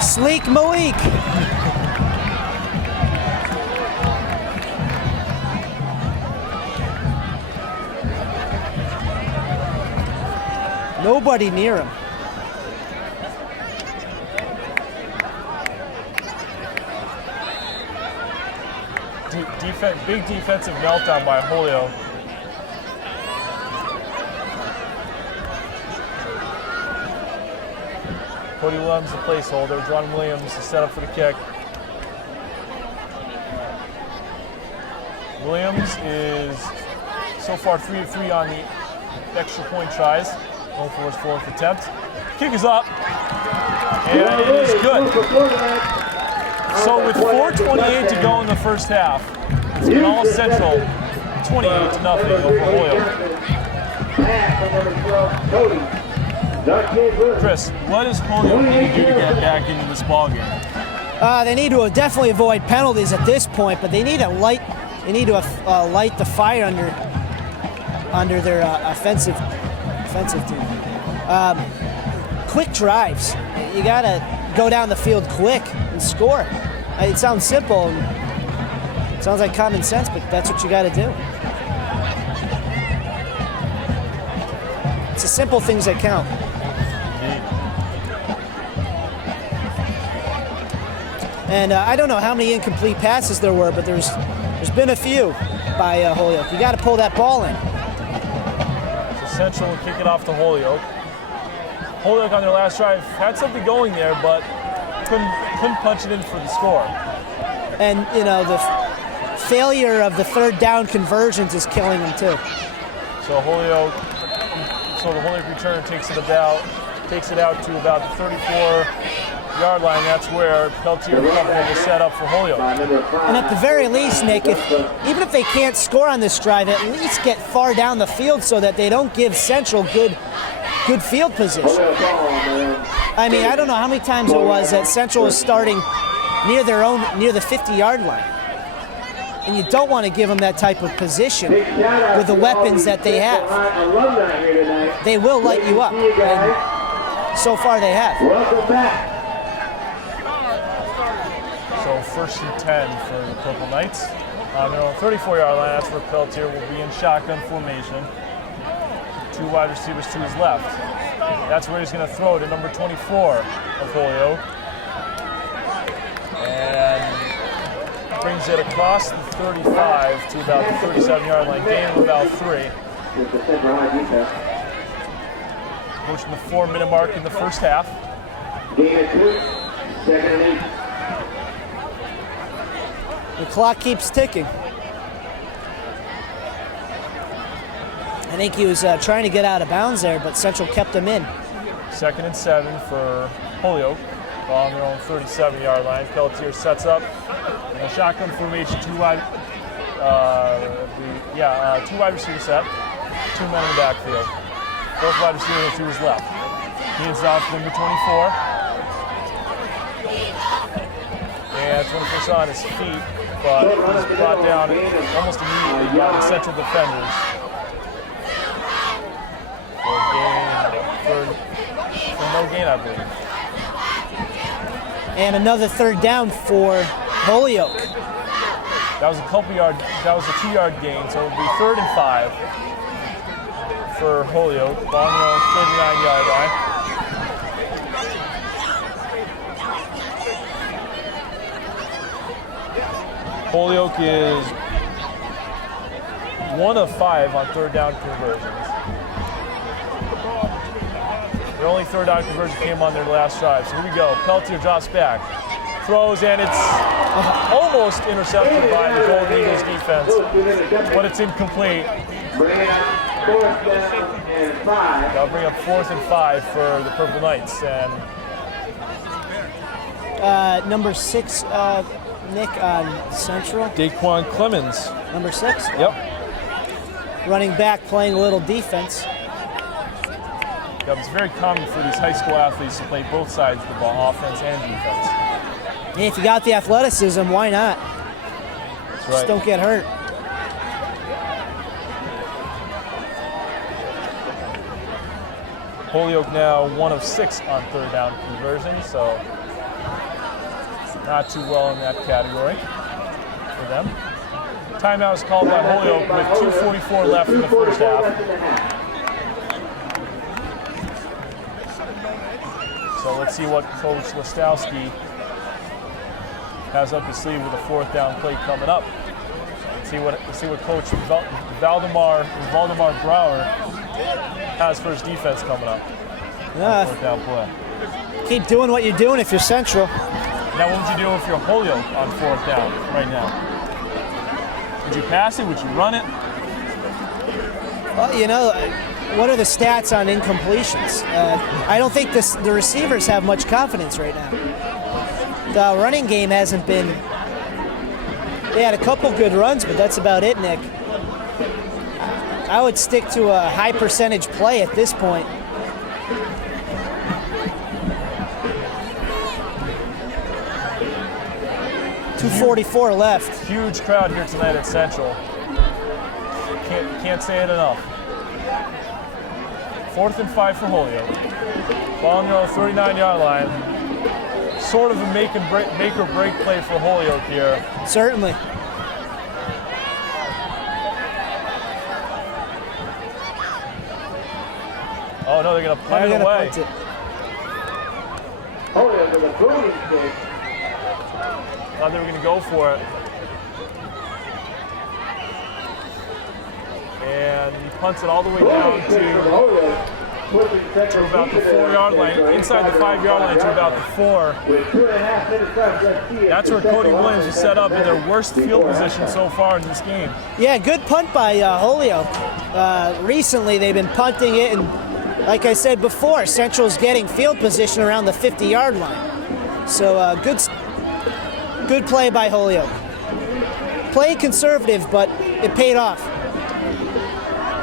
Sleek Malik. Nobody near him. Big defensive meltdown by Holyoke. Cody Williams, the placeholder. John Williams, the setup for the kick. Williams is so far 3 of 3 on the extra point tries. Going for his 4th attempt. Kick is up, and it is good. So with 4:28 to go in the 1st half, it's been all Central, 28-0 over Holyoke. Chris, what does Holyoke need to do to get back into this ballgame? They need to definitely avoid penalties at this point, but they need to light the fire under their offensive team. Quick drives. You gotta go down the field quick and score. It sounds simple. It sounds like common sense, but that's what you gotta do. It's the simple things that count. And I don't know how many incomplete passes there were, but there's been a few by Holyoke. You got to pull that ball in. Central will kick it off to Holyoke. Holyoke on their last drive had something going there, but couldn't punch it in for the score. And, you know, the failure of the third down conversions is killing them too. So the Holyoke return takes it out to about the 34-yard line. That's where Peltier will set up for Holyoke. And at the very least, Nick, even if they can't score on this drive, at least get far down the field so that they don't give Central good field position. I mean, I don't know how many times it was that Central was starting near the 50-yard line. And you don't want to give them that type of position with the weapons that they have. They will light you up. And so far they have. Welcome back. So 1st and 10 for the Purple Knights. On their own 34-yard line, that's where Peltier will be in shotgun formation. 2 wide receivers to his left. That's where he's going to throw to number 24 of Holyoke. And brings it across the 35 to about the 37-yard line, gain of about 3. Pushing the 4-minute mark in the first half. Gain of 2, 2nd and 8. The clock keeps ticking. I think he was trying to get out of bounds there, but Central kept him in. 2nd and 7 for Holyoke. On their own 37-yard line. Peltier sets up in a shotgun formation, 2 wide receiver set, 2 men in the backfield. Both wide receivers to his left. Hands off number 24. And 24's on his feet, but he's brought down almost immediately by the Central defenders. For no gain, I believe. And another third down for Holyoke. That was a 2-yard gain, so it would be 3rd and 5 for Holyoke. Ball on the 39-yard line. Holyoke is 1 of 5 on 3rd down conversions. Their only 3rd down conversion came on their last drive. So here we go. Peltier drops back, throws, and it's almost intercepted by the Golden Eagles defense, but it's incomplete. That'll bring up 4th and 5 for the Purple Knights. And Number 6, Nick, on Central. Daquan Clemens. Number 6? Yep. Running back, playing a little defense. Yeah, it's very common for these high school athletes to play both sides of the ball, offense and defense. And if you got the athleticism, why not? That's right. Just don't get hurt. Holyoke now 1 of 6 on 3rd down conversions, so not too well in that category for them. Timeout is called by Holyoke with 2:44 left in the first half. So let's see what Coach Listowski has up his sleeve with a 4th down play coming up. Let's see what Coach Valdemar Brower has for his defense coming up. Yeah. 4th down play. Keep doing what you're doing if you're Central. Now, what would you do if you're Holyoke on 4th down right now? Would you pass it? Would you run it? Well, you know, what are the stats on incompletions? I don't think the receivers have much confidence right now. The running game hasn't been... They had a couple good runs, but that's about it, Nick. I would stick to a high percentage play at this point. .244 left. Huge crowd here tonight at Central. Can't say it enough. 4th and 5 for Holyoke. Ball on their own 39-yard line. Sort of a make or break play for Holyoke here. Certainly. Oh no, they're going to punt it away. Punt it. Holyoke with a throwing kick. Thought they were going to go for it. And he punts it all the way down to about the 4-yard line, inside the 5-yard line to about the 4. That's where Cody Williams is set up in their worst field position so far in this game. Yeah, good punt by Holyoke. Recently they've been punting it, and like I said before, Central's getting field position around the 50-yard line. So good play by Holyoke. Played conservative, but it paid off.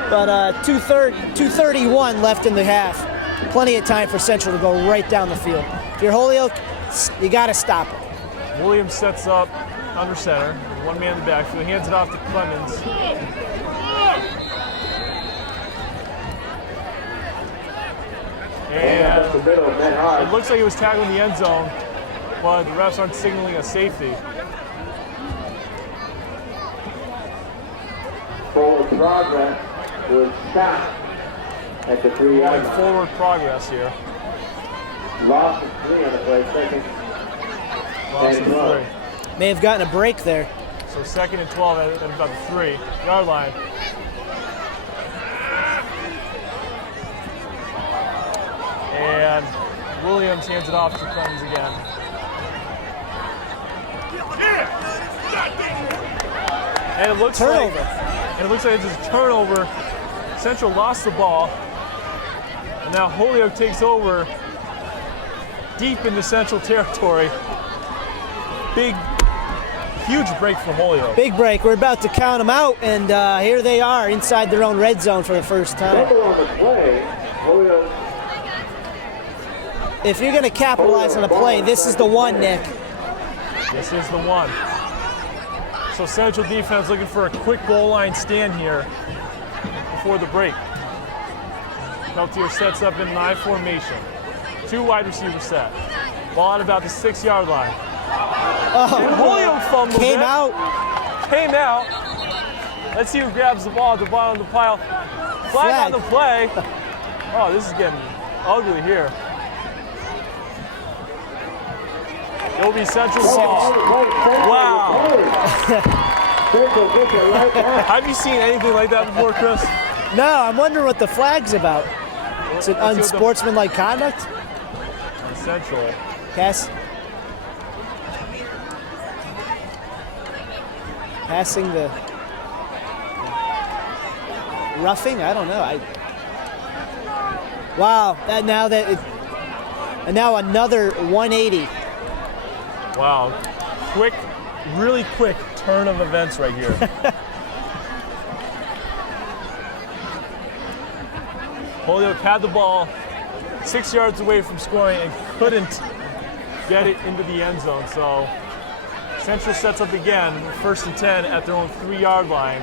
But 2:31 left in the half. Plenty of time for Central to go right down the field. If you're Holyoke, you got to stop it. Williams sets up under center. One man in the backfield. Hands it off to Clemens. And it looks like it was tackled in the end zone, but the refs aren't signaling a safety. Forward progress was stopped at the 3-yard line. Forward progress here. Loss of 3 on the play, second. Loss of 3. May have gotten a break there. So 2nd and 12 at about the 3-yard line. And Williams hands it off to Clemens again. And it looks Turnover. like it's a turnover. Central lost the ball. And now Holyoke takes over deep into Central territory. Huge break for Holyoke. Big break. We're about to count them out, and here they are inside their own red zone for the first time. On the play, Holyoke. If you're going to capitalize on a play, this is the one, Nick. This is the one. So Central defense looking for a quick goal line stand here before the break. Peltier sets up in an I formation. 2 wide receivers set. Ball at about the 6-yard line. And Holyoke fumbles Came it. out. Let's see who grabs the ball at the bottom of the pile. Flag on the play. Oh, this is getting ugly here. It'll be Central ball. Wow. Have you seen anything like that before, Chris? No, I'm wondering what the flag's about. It's an unsportsmanlike conduct? Essentially. Passing the roughing? I don't know. Wow. And now another 180. Wow. Really quick turn of events right here. Holyoke had the ball 6 yards away from scoring and couldn't get it into the end zone. So Central sets up again, 1st and 10 at their own 3-yard line,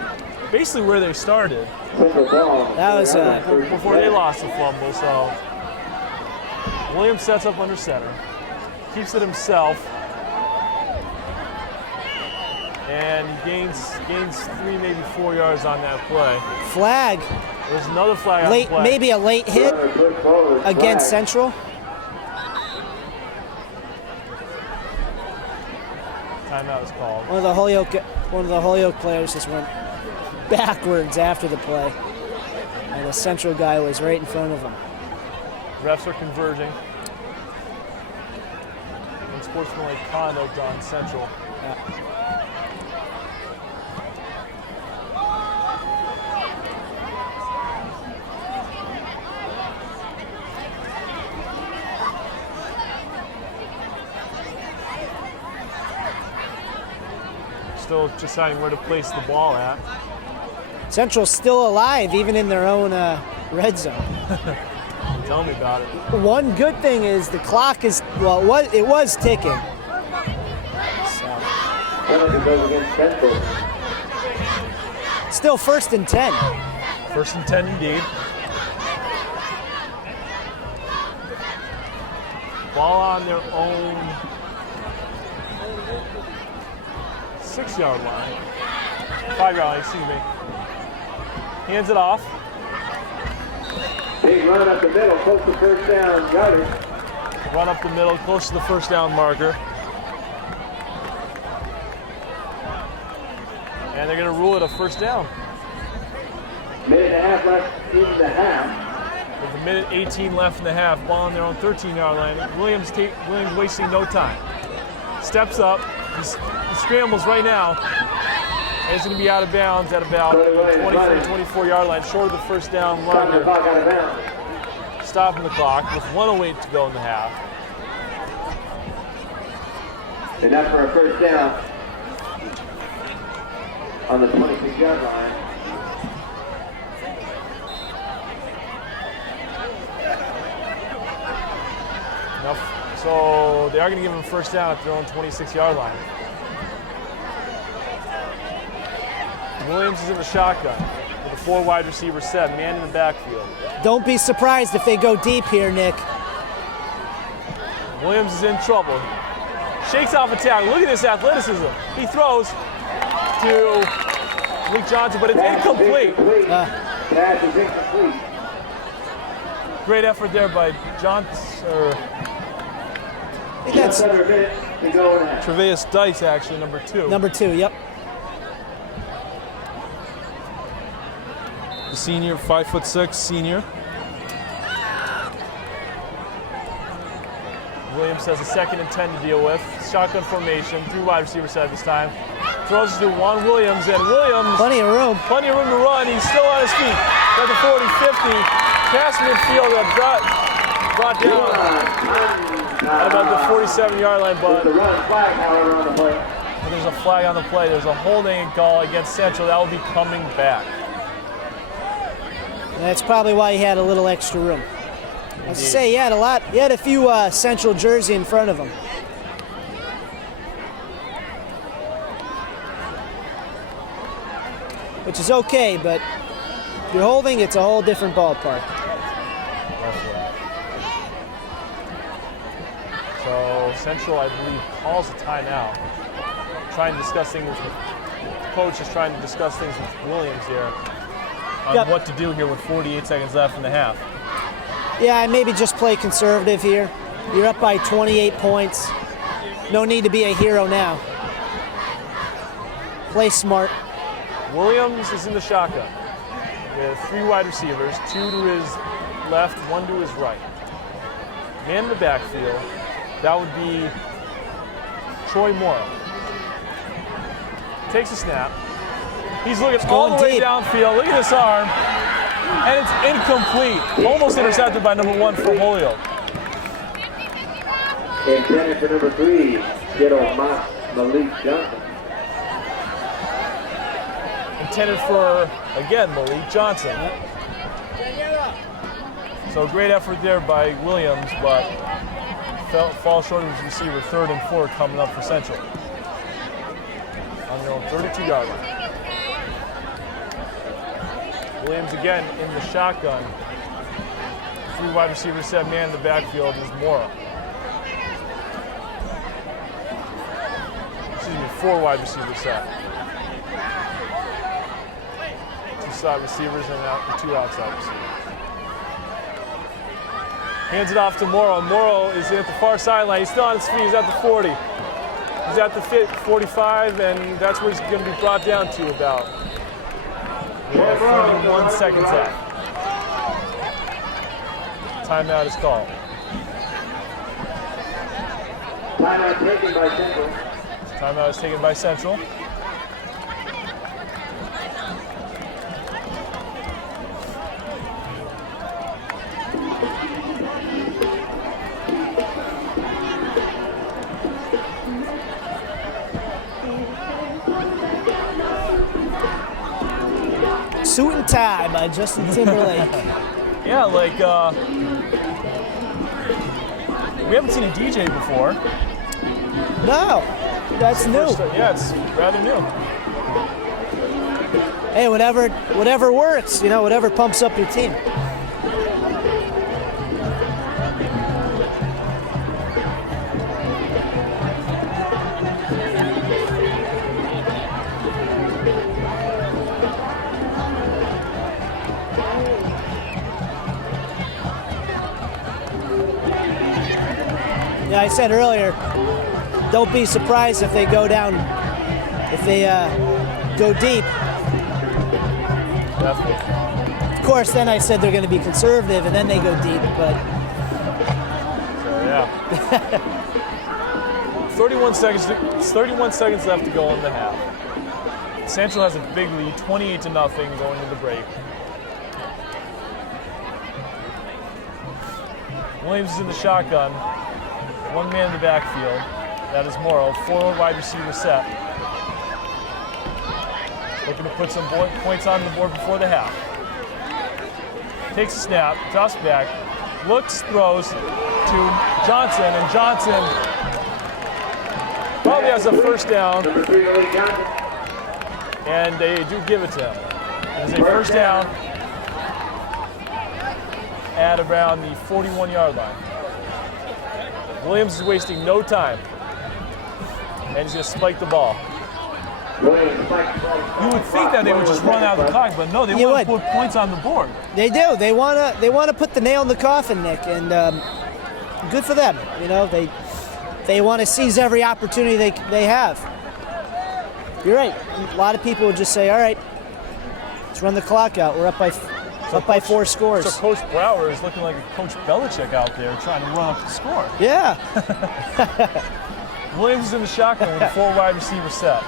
basically where they started. That was before they lost the fumble. So Williams sets up under center, keeps it himself, and he gains 3, maybe 4 yards on that play. flag. There's another flag on the play. Maybe a late hit against Central. Timeout is called. One of the Holyoke players just went backwards after the play, and the Central guy was right in front of him. Refs are converging. Unsportsmanlike conduct on Central. Yeah. Still deciding where to place the ball at. Central's still alive, even in their own red zone. Tell me about it. One good thing is the clock is, it was ticking. So. Still 1st and 10. 1st and 10 indeed. Ball on their own 6-yard line. 5-yard line, excuse me. Hands it off. Big run up the middle, close to 1st down yardage. Run up the middle, close to the 1st down marker. And they're going to rule it a 1st down. Minute and a half left in the half. With a minute 18 left in the half, ball on their own 13-yard line. Williams wasting no time. Steps up, he scrambles right now, and he's going to be out of bounds at about 23, 24-yard line, short of the first down marker. Stopping the clock with 1:08 to go in the half. And that's for a first down on the 26-yard line. So they are going to give him a first down at their own 26-yard line. Williams is in the shotgun with a 4 wide receiver set, man in the backfield. Don't be surprised if they go deep here, Nick. Williams is in trouble. Shakes off a tackle. Look at this athleticism. He throws to Malik Johnson, but it's incomplete. Pass is incomplete. Great effort there by Johnson. I think that's Under a minute to go in half. Tre'Vius Dice, actually, number 2. number 2, yep. The senior, 5'6" senior. Williams has a 2nd and 10 to deal with. Shotgun formation, 3 wide receiver set this time. Throws to Juan Williams, and Williams, Plenty of room. plenty of room to run. He's still on his feet. At the 40, 50, past midfield, brought down at about the 47-yard line, but The run flag, however, on the play. there's a flag on the play. There's a holding call against Central. That will be coming back. That's probably why he had a little extra room. I was to say, he had a few Central jersey in front of him. Which is okay, but if you're holding, it's a whole different ballpark. So Central, I believe, calls a timeout. Trying to discuss things with the coach is trying to discuss things with Williams here on what to do here with 48 seconds left in the half. Yeah, maybe just play conservative here. You're up by 28 points. No need to be a hero now. Play smart. Williams is in the shotgun with 3 wide receivers, 2 to his left, 1 to his right. Man in the backfield, that would be Troy Morrow. Takes a snap. He's looking all the way deep. downfield. Look at this arm. And it's incomplete. Almost intercepted by number 1 for Holyoke. Intended for number 3, Malik Johnson. Intended for, again, Malik Johnson. So great effort there by Williams, but falls short of his receiver. 3rd and 4 coming up for Central. On their own 32-yard line. Williams again in the shotgun. 3 wide receiver set, man in the backfield is Mora. Excuse me, 4 wide receiver set. 2 side receivers and 2 outside receivers. Hands it off to Morrow. Morrow is at the far sideline. He's still on his feet. He's at the 40. He's at the 45, and that's where he's going to be brought down to about. 31 seconds left. Timeout is called. Timeout taken by Central. Timeout is taken by Central. Suit and Tie by Justin Timberlake. Yeah, like, we haven't seen a DJ before. No, that's new. Yeah, it's rather new. Hey, whatever works, whatever pumps up your team. Yeah, I said earlier, don't be surprised if they go down, if they go deep. Definitely. course, then I said they're going to be conservative, and then they go deep, but... So, yeah. 31 seconds left to go in the half. Central has a big lead, 28-0 going into the break. Williams is in the shotgun. One man in the backfield. That is Morrow. 4 wide receiver set. Looking to put some points on the board before the half. Takes a snap, toss back, looks, throws to Johnson, and Johnson probably has a first down. And they do give it to him. It is a first down at around the 41-yard line. Williams is wasting no time. And he's going to spike the ball. You would think that they would just run out of the clock, but no, they want to put points on the board. They do. They want to put the nail in the coffin, Nick, and good for them. You know, they want to seize every opportunity they have. You're right. A lot of people would just say, all right, let's run the clock out. We're up by 4 scores. So Coach Brower is looking like a Coach Belichick out there trying to run up the score. Yeah. Williams is in the shotgun with a 4 wide receiver set.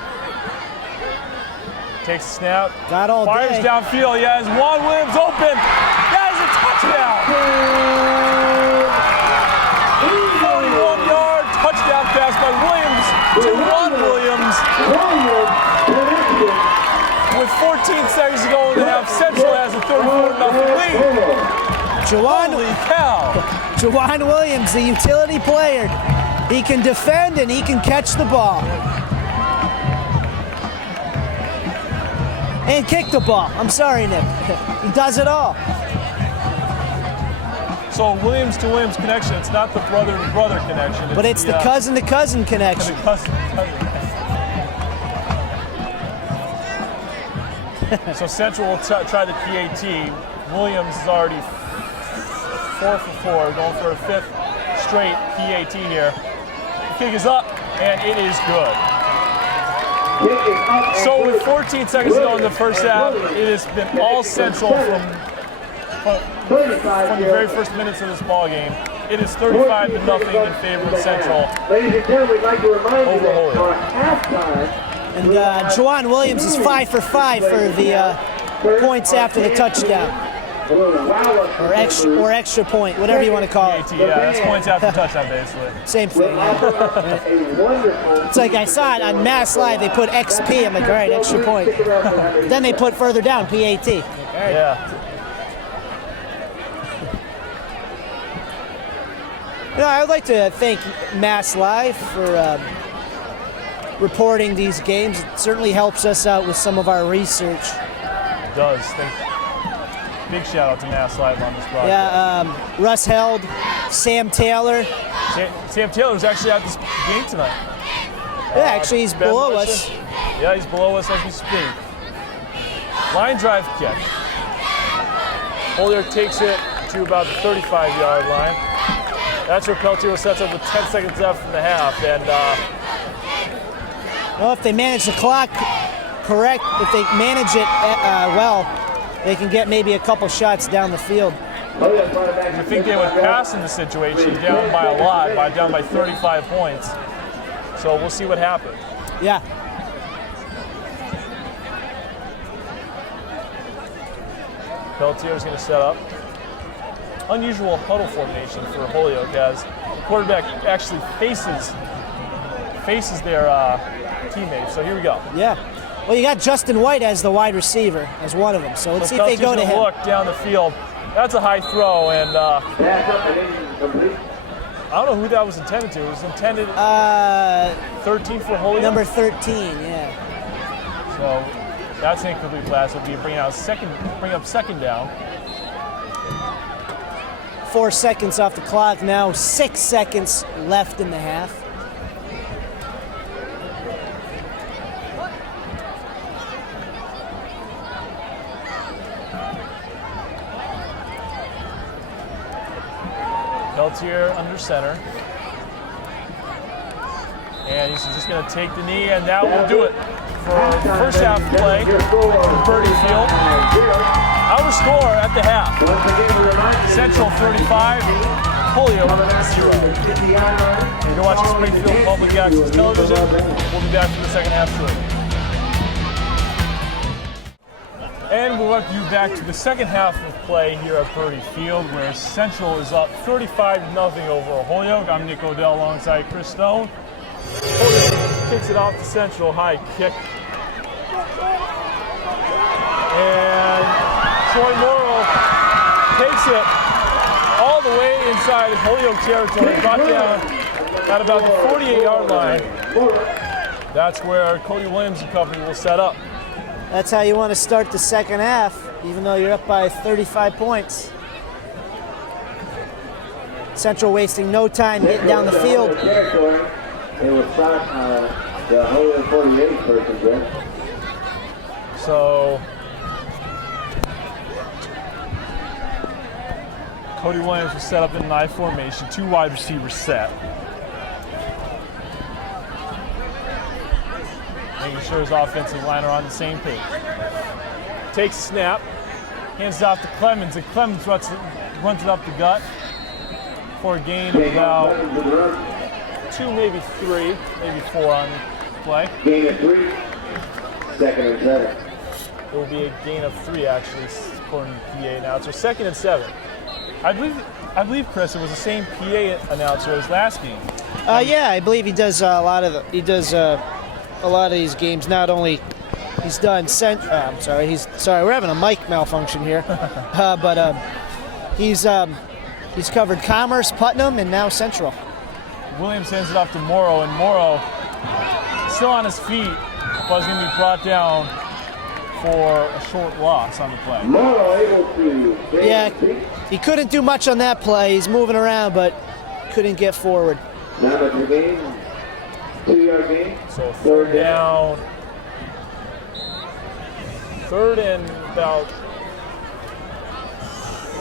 Takes a snap. Got all fires day. Downfield. He has Juan Williams open. That is a touchdown. 41-yard touchdown pass by Williams to Juan Williams. With 14 seconds to go in the half, Central has a 34-0 lead. Holy cow. Juwan Williams, the utility player. He can defend and he can catch the ball. And kick the ball. I'm sorry, Nick. He does it all. So Williams to Williams connection, it's not the brother to brother connection. But it's the cousin to cousin connection. So Central will try the PAT. Williams is already 4 for 4, going for a 5th straight PAT here. The kick is up, and it is good. So with 14 seconds to go in the first half, it has been all Central from the very first minutes of this ball game. It is 35-0 in favor of Central. Ladies and gentlemen, we'd like to remind you that Holyoke. for halftime, And Juwan Williams is 5 for 5 for the points after the touchdown. Or extra point, whatever you want to call it. PAT, yeah, that's points after touchdown, basically. Same thing. It's like I saw it on Mass Live, they put XP. I'm like, all right, extra point. Then they put further down, PAT. Yeah. You know, I would like to thank Mass Live for reporting these games. It certainly helps us out with some of our research. It does. Big shout out to Mass Live on this broadcast. Yeah, Russ Held, Sam Taylor. Sam Taylor's actually at this game tonight. Yeah, actually he's Ben below Lushin. us. Yeah, he's below us as we speak. Line drive kick. Holyoke takes it to about the 35-yard line. That's where Peltier sets up with 10 seconds left in the half. And well, if they manage the clock correct, if they manage it well, they can get maybe a couple shots down the field. you think they would pass in the situation, down by a lot, down by 35 points. So we'll see what happens. Yeah. Peltier's going to set up. Unusual huddle formation for Holyoke as the quarterback actually faces their teammates. So here we go. Yeah. Well, you got Justin White as the wide receiver, as one of them. So let's see if they go to him. Look down the field. That's a high throw, and I don't know who that was intended to. It was intended 13 for Holyoke. Number 13, yeah. So that's an incomplete pass. It'll be bring up second down. 4 seconds off the clock now. 6 seconds left in the half. Peltier under center. And he's just going to take the knee, and that will do it for first half play. Birdie Field. Our score at the half. Once again, we remind you, Central 35, Holyoke 0. You're watching Springfield Public Access Television. We'll be back for the second half shortly. And we'll welcome you back to the second half of play here at Purdy Field, where Central is up 35-0 over Holyoke. I'm Nick Odell alongside Chris Stone. Holyoke kicks it off to Central, high kick. And Troy Morrow takes it all the way inside Holyoke territory, brought down at about the 48-yard line. That's where Cody Williams and company will set up. That's how you want to start the second half, even though you're up by 35 points. Central wasting no time getting down the field. They will start the Holyoke 48 person there. So Cody Williams will set up in an I formation, 2 wide receivers set. Making sure his offensive line are on the same page. Takes a snap, hands it off to Clemens, and Clemens runs it up the gut for a gain of about 2, maybe 3, maybe 4 on the play. Gain of 3, second and 7. It will be a gain of 3, actually, according to the PA announcer. 2nd and 7. I believe, Chris, it was the same PA announcer as last game. Yeah, I believe he does a lot of these games. Not only he's done we're having a mic malfunction here, but he's covered Commerce, Putnam, and now Central. Williams hands it off to Morrow, and Morrow still on his feet, but is going to be brought down for a short loss on the play. Morrow able to. Yeah, he couldn't do much on that play. He's moving around, but couldn't get forward. Now that's the game. 2-yard gain. So third down. Third and about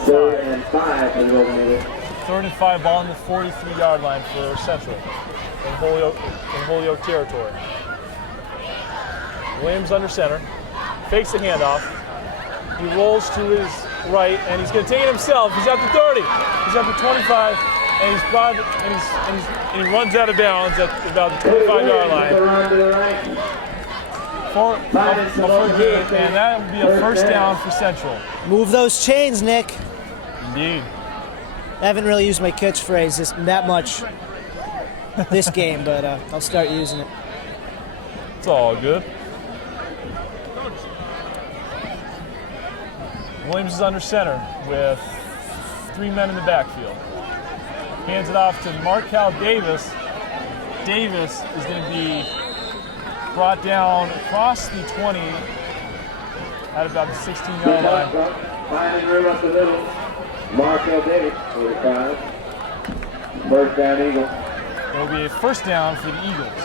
3rd and 5 is eliminated. 3rd and 5, ball on the 43-yard line for Central in Holyoke territory. Williams under center, fakes the handoff. He rolls to his right, and he's going to take it himself. He's at the 30. He's at the 25, and he runs out of bounds at about the 25-yard line. For a gain, and that would be a first down for Central. Move those chains, Nick. Indeed. I haven't really used my catchphrase that much this game, but I'll start using it. It's all good. Williams is under center with 3 men in the backfield. Hands it off to Markel Davis. Davis is going to be brought down across the 20 at about the 16-yard line. Finding room up the middle. Markel Davis, 45. First down, Eagle. There will be a first down for the Eagles.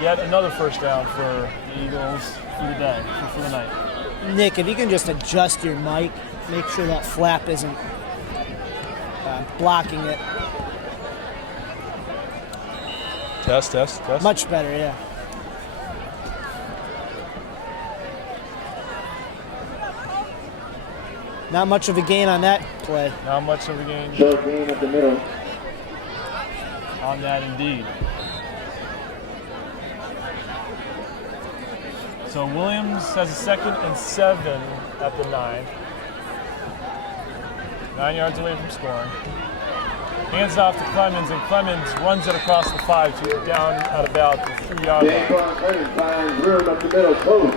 Yet another first down for the Eagles for the day, for the night. Nick, if you can just adjust your mic, make sure that flap isn't blocking it. Test. Much better, yeah. Not much of a gain on that play. Not much of a gain Short gain up the middle. on that indeed. So Williams has a 2nd and 7 at the 9. 9 yards away from scoring. Hands it off to Clemens, and Clemens runs it across the 5 to down at about the 3-yard line. Jaquan finds room up the middle. Close.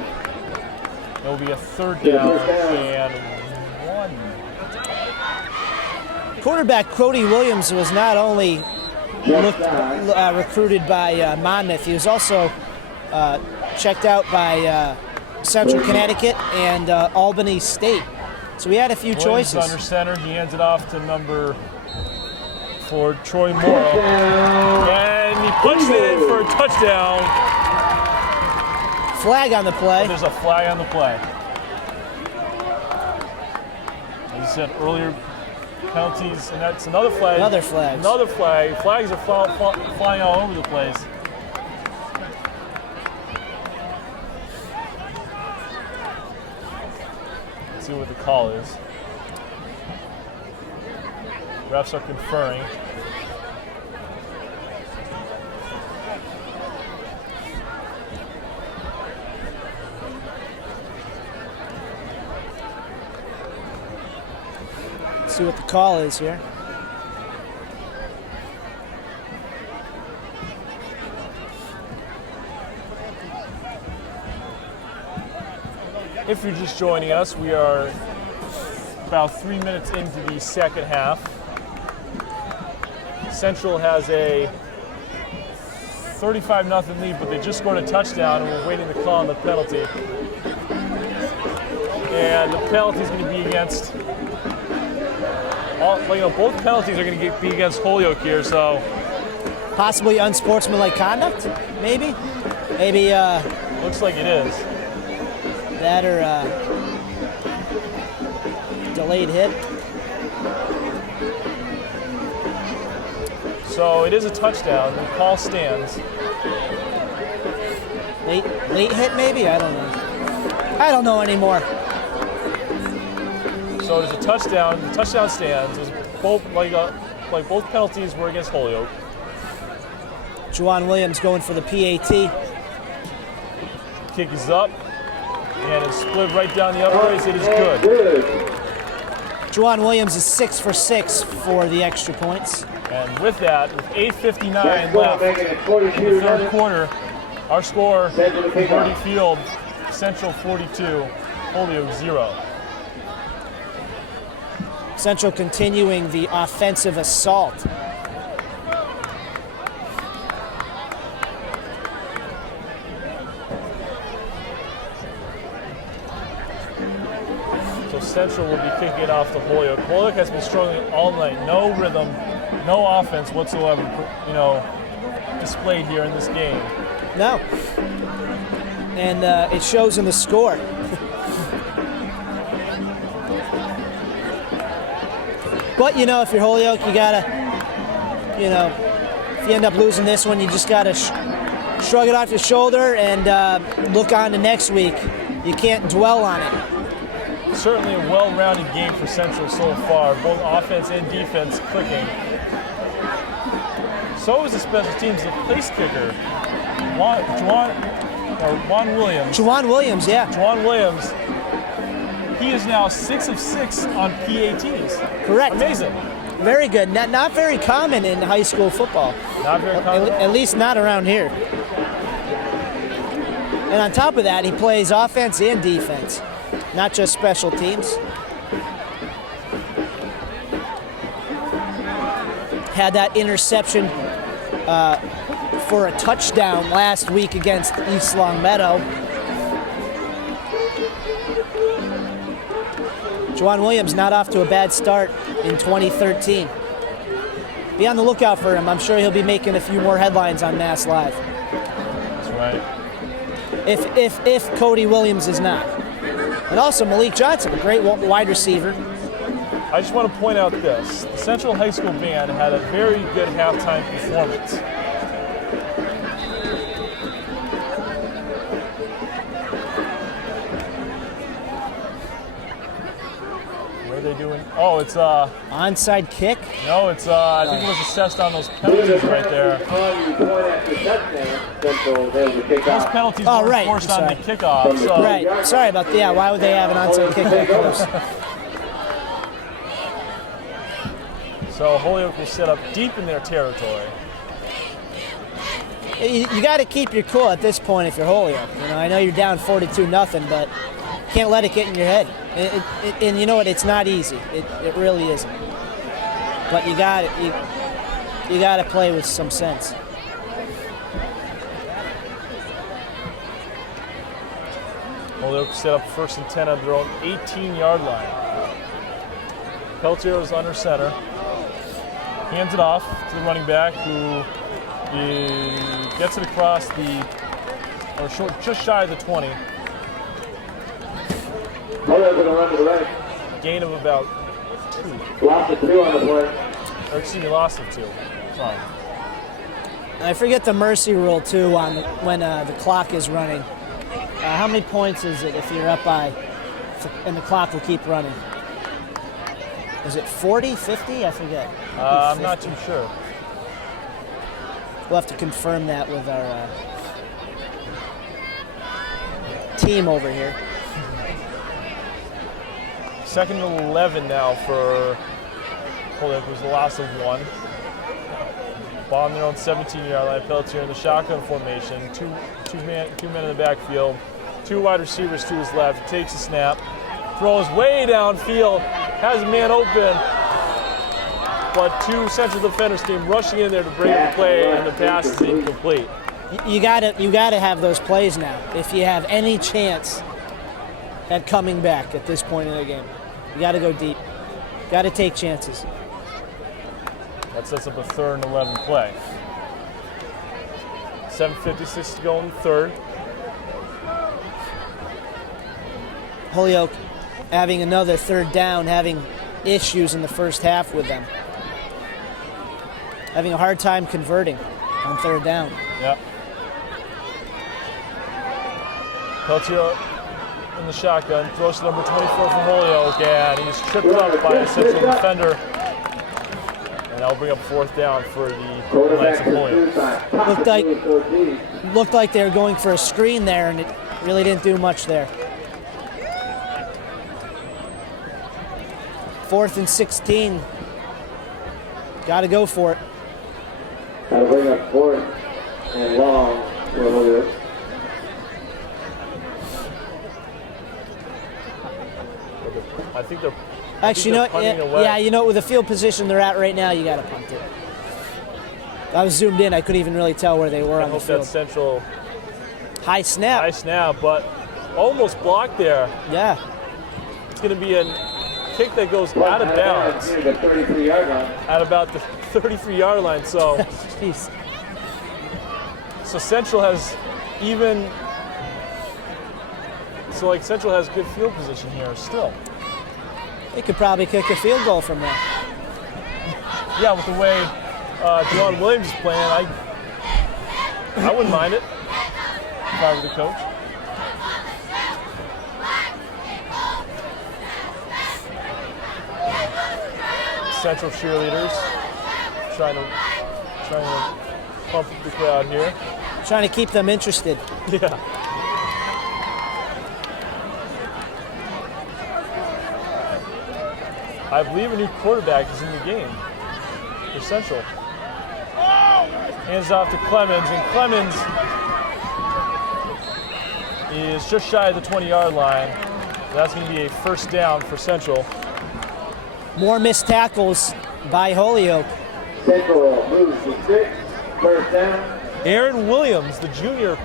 There will be a third down and 1. Quarterback Cody Williams was not only recruited by Monmouth, he was also checked out by Central Connecticut and Albany State. So we had a few choices. Under center, he hands it off to number 4, Troy Morrow. And he puts it in for a touchdown. Flag on the play. There's a flag on the play. As I said earlier, penalties, and that's another flag. Another flag. Another flag. Flags are flying all over the place. See what the call is. Refs are conferring. See what the call is here. If you're just joining us, we are about 3 minutes into the second half. Central has a 35-0 lead, but they just scored a touchdown, and we're waiting to call on the penalty. And the penalty is going to be against, both penalties are going to be against Holyoke here, so. Possibly unsportsmanlike conduct, maybe? Maybe, Looks like it is. that or delayed hit. So it is a touchdown. The call stands. Late hit, maybe? I don't know. I don't know anymore. So it is a touchdown. The touchdown stands. It was both both penalties were against Holyoke. Juwan Williams going for the PAT. Kick is up, and it's split right down the other way. It is good. Juwan Williams is 6 for 6 for the extra points. And with that, with 8:59 left in the third quarter, our score: Liberty Field, Central 42, Holyoke 0. Central continuing the offensive assault. So Central will be kicking it off to Holyoke. Holyoke has been struggling all night. No rhythm, no offense whatsoever, displayed here in this game. No. And it shows in the score. But, if you're Holyoke, you gotta, if you end up losing this one, you just gotta shrug it off your shoulder and look on to next week. You can't dwell on it. Certainly a well-rounded game for Central so far, both offense and defense clicking. So is the special teams, the place kicker, Juwan Williams. Juwan Williams, yeah. Juwan Williams, he is now 6 of 6 on PATs. Correct. Amazing. Very good. Not very common in high school football. Not very common. At least not around here. And on top of that, he plays offense and defense, not just special teams. Had that interception for a touchdown last week against East Long Meadow. Juwan Williams not off to a bad start in 2013. Be on the lookout for him. I'm sure he'll be making a few more headlines on Mass Live. That's right. If Cody Williams is not. And also Malik Johnson, a great wide receiver. I just want to point out this. The Central High School Band had a very good halftime performance. What are they doing? Oh, it's Onside kick. no, it's I think it was assessed on those penalties right there. Those penalties Oh, were right. forced I'm on the sorry. kickoff. So Right. Sorry about that. Yeah, why would they have an onside kick that close? So Holyoke will set up deep in their territory. You got to keep your cool at this point if you're Holyoke. I know you're down 42-0, but can't let it get in your head. And you know what? It's not easy. It really isn't. But you got to play with some sense. Holyoke set up 1st and 10 on their own 18-yard line. Peltier is under center. Hands it off to the running back, who gets it across just shy of the 20. Holyoke going to run to the right. Gain of about 2. Lost of 2 on the play. Or excuse me, loss of 2. Sorry. I forget the mercy rule too on when the clock is running. How many points is it if you're up by and the clock will keep running. Is it 40, 50? I forget. I'm not too sure. We'll have to confirm that with our team over here. 2nd and 11 now for Holyoke. Was the loss of 1. Ball on their own 17-yard line. Pelletier in the shotgun formation. Two men in the backfield. 2 wide receivers to his left. Takes a snap. Throws way downfield. Has a man open. But 2 Central defenders came rushing in there to break the play, and the pass is incomplete. You gotta have those plays now if you have any chance at coming back at this point in the game. You gotta go deep. Gotta take chances. That sets up a 3rd and 11 play. 7:56 to go in the 3rd. Holyoke having another 3rd down, having issues in the first half with them. Having a hard time converting on 3rd down. Yep. Pelletier in the shotgun, throws to number 24 for Holyoke, and he's tripped up by a Central defender. And that'll bring up 4th down for the Knights of Holyoke. Looked like they were going for a screen there, and it really didn't do much there. 4th and 16. Got to go for it. That'll bring up 4th and long for Holyoke. I think they're Actually, you know, with the field position they're at right now, you got to punt it. I was zoomed in. I couldn't even really tell where they were on the field. That's Central. High snap, but almost blocked there. Yeah. It's going to be a kick that goes out of bounds at about the 33-yard line. So, Jeez. So Central has Central has good field position here still. They could probably kick a field goal from there. Yeah, with the way John Williams is playing, I wouldn't mind it if I were the coach. Central cheerleaders trying to pump up the crowd here. Trying to keep them interested. Yeah. I believe a new quarterback is in the game for Central. Hands off to Clemens, and Clemens is just shy of the 20-yard line. That's going to be a 1st down for Central. More missed tackles by Holyoke. Central moves to 6, 1st down. Aaron Williams, the junior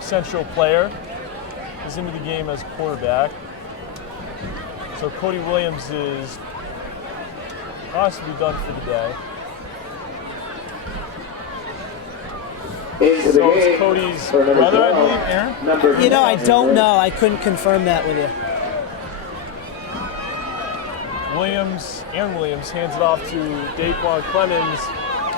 Central player, is into the game as quarterback. So Cody Williams is possibly done for the day. So it's Cody's brother, I believe, Aaron? You know, I don't know. I couldn't confirm that with you. Aaron Williams hands it off to Daquan Clemens.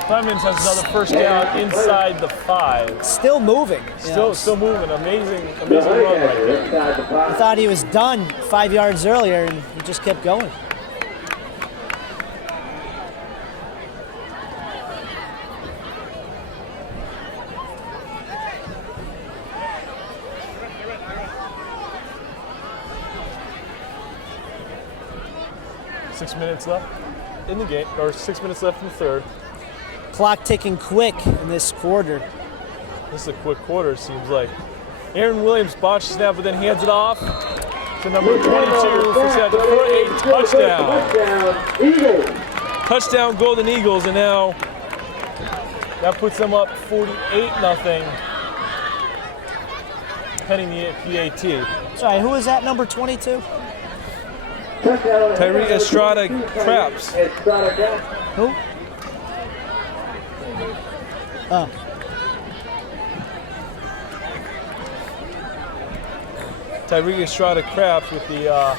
Clemens has another 1st down inside the 5. Still moving. Still moving. Amazing run right there. I thought he was done 5 yards earlier, and he just kept going. Six minutes left in the game, or 6 minutes left in the 3rd. Clock ticking quick in this quarter. This is a quick quarter, it seems like. Aaron Williams botched the snap, but then hands it off to number 22 for Central for a touchdown. Touchdown Golden Eagles, and now that puts them up 48-0, heading the PAT. Sorry, who is that, number 22? Tyree Estrada Craps. Who? Oh. Tyree Estrada Craps with the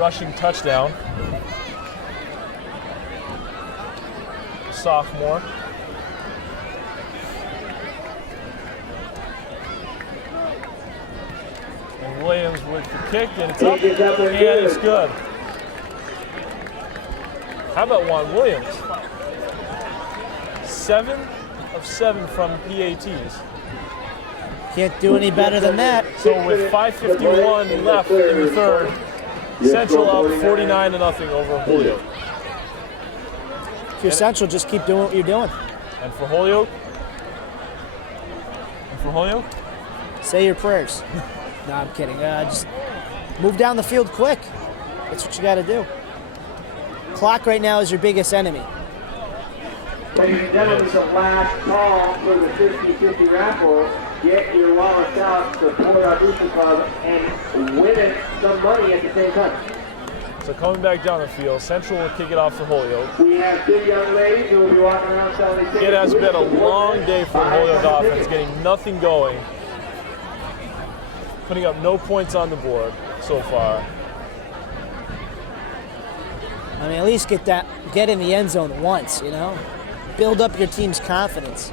rushing touchdown. Sophomore. Williams with the kick, and it's up, and it's good. How about Juan Williams? 7 of 7 from PATs. Can't do any better than that. So with 5:51 left in the third, Central up 49-0 over Holyoke. If you're Central, just keep doing what you're doing. And for Holyoke? Say your prayers. No, I'm kidding. Just move down the field quick. That's what you got to do. Clock right now is your biggest enemy. Ladies and gentlemen, the last call for the 50-50 raffle. Get your wallets out, support our booster club, and win some money at the same time. So coming back down the field, Central will kick it off for Holyoke. We have 2 young ladies who will be walking around selling tickets. It has been a long day for the Holyoke offense, getting nothing going, putting up no points on the board so far. I mean, at least get in the end zone once, you know? Build up your team's confidence.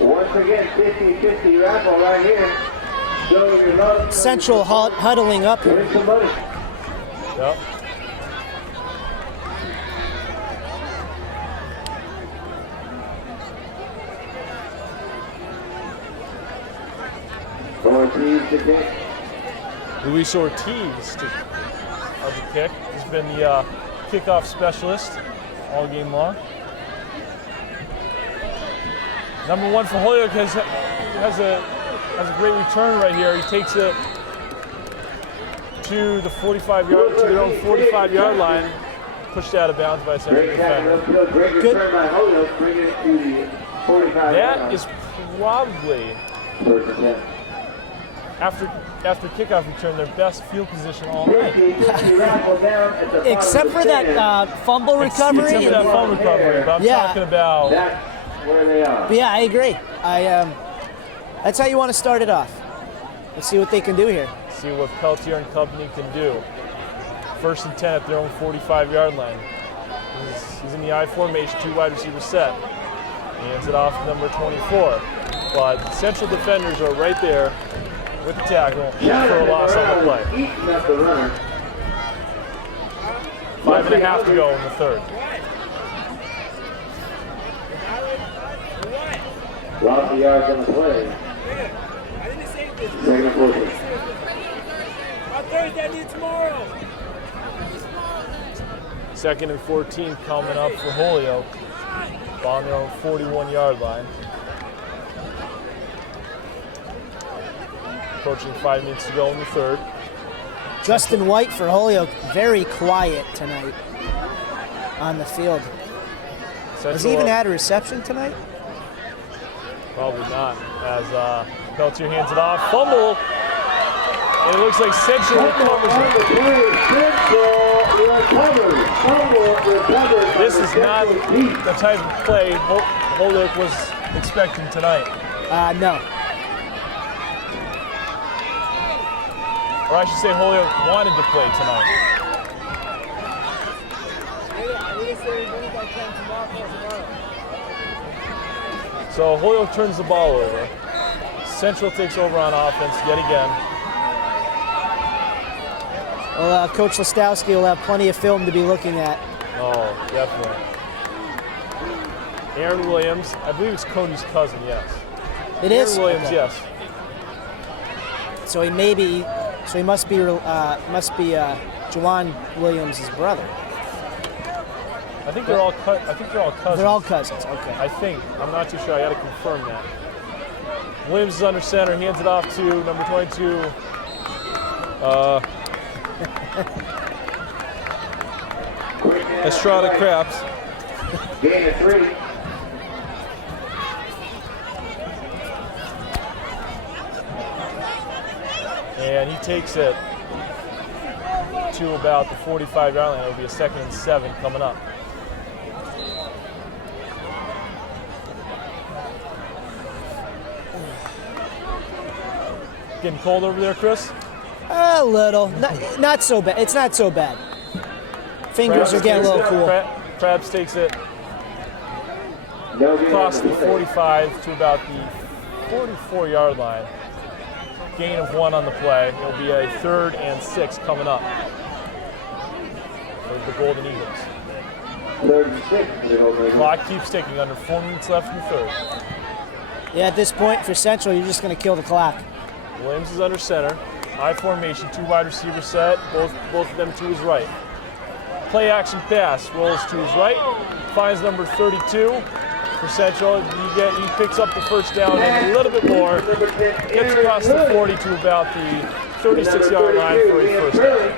Once again, 50-50 raffle right here. Showing your love. Central huddling up here. Win some money. Yep. Ortiz to kick. Luis Ortiz of the kick. He's been the kickoff specialist all game long. Number 1 for Holyoke has a great return right here. He takes it to the 45-yard, to their own 45-yard line, pushed out of bounds by a Central defender. Great return by Holyoke, bringing it to the 45. That is probably, after kickoff return, their best field position all night. Except for that fumble recovery. Except for that fumble recovery, but I'm talking about. That's where they are. But yeah, I agree. That's how you want to start it off. Let's see what they can do here. See what Peltier and company can do. 1st and 10 at their own 45-yard line. He's in the I formation, 2 wide receiver set. He hands it off to number 24. But Central defenders are right there with the tackle for a loss on the play. 5.5 to go in the third. Lots of yards on the play. Second and 14. Thursday, I need tomorrow. 2nd and 14 coming up for Holyoke on their own 41-yard line. Approaching 5 minutes to go in the third. Justin White for Holyoke, very quiet tonight on the field. Has he even had a reception tonight? Probably not, as Peltier hands it off. Fumble! And it looks like Central recovers it. This is not the type of play Holyoke was expecting tonight. No. Or I should say Holyoke wanted to play tonight. So Holyoke turns the ball over. Central takes over on offense yet again. Well, Coach Listowski will have plenty of film to be looking at. Oh, definitely. Aaron Williams, I believe it's Cody's cousin, yes. It is? Aaron Williams, okay. yes. So he must be Juwan Williams' brother. I think they're all cousins. They're all cousins. Okay. I think. I'm not too sure. I got to confirm that. Williams is under center. Hands it off to number 22. Estrada Craps. Gain of 3. And he takes it to about the 45-yard line. It'll be a 2nd and 7 coming up. Getting cold over there, Chris? A little. Not so bad. It's not so bad. Fingers are getting a little cool. Krabs takes it across the 45 to about the 44-yard line. Gain of 1 on the play. It'll be a 3rd and 6 coming up for the Golden Eagles. 3rd and 6 for the Golden Eagles. Clock keeps ticking, under 4 minutes left in the 3rd. Yeah, at this point for Central, you're just going to kill the clock. Williams is under center. I formation, 2 wide receiver set, both of them to his right. Play action pass, rolls to his right, finds number 32 for Central. He picks up the first down and a little bit more, gets across the 40 to about the 36-yard line for a first down.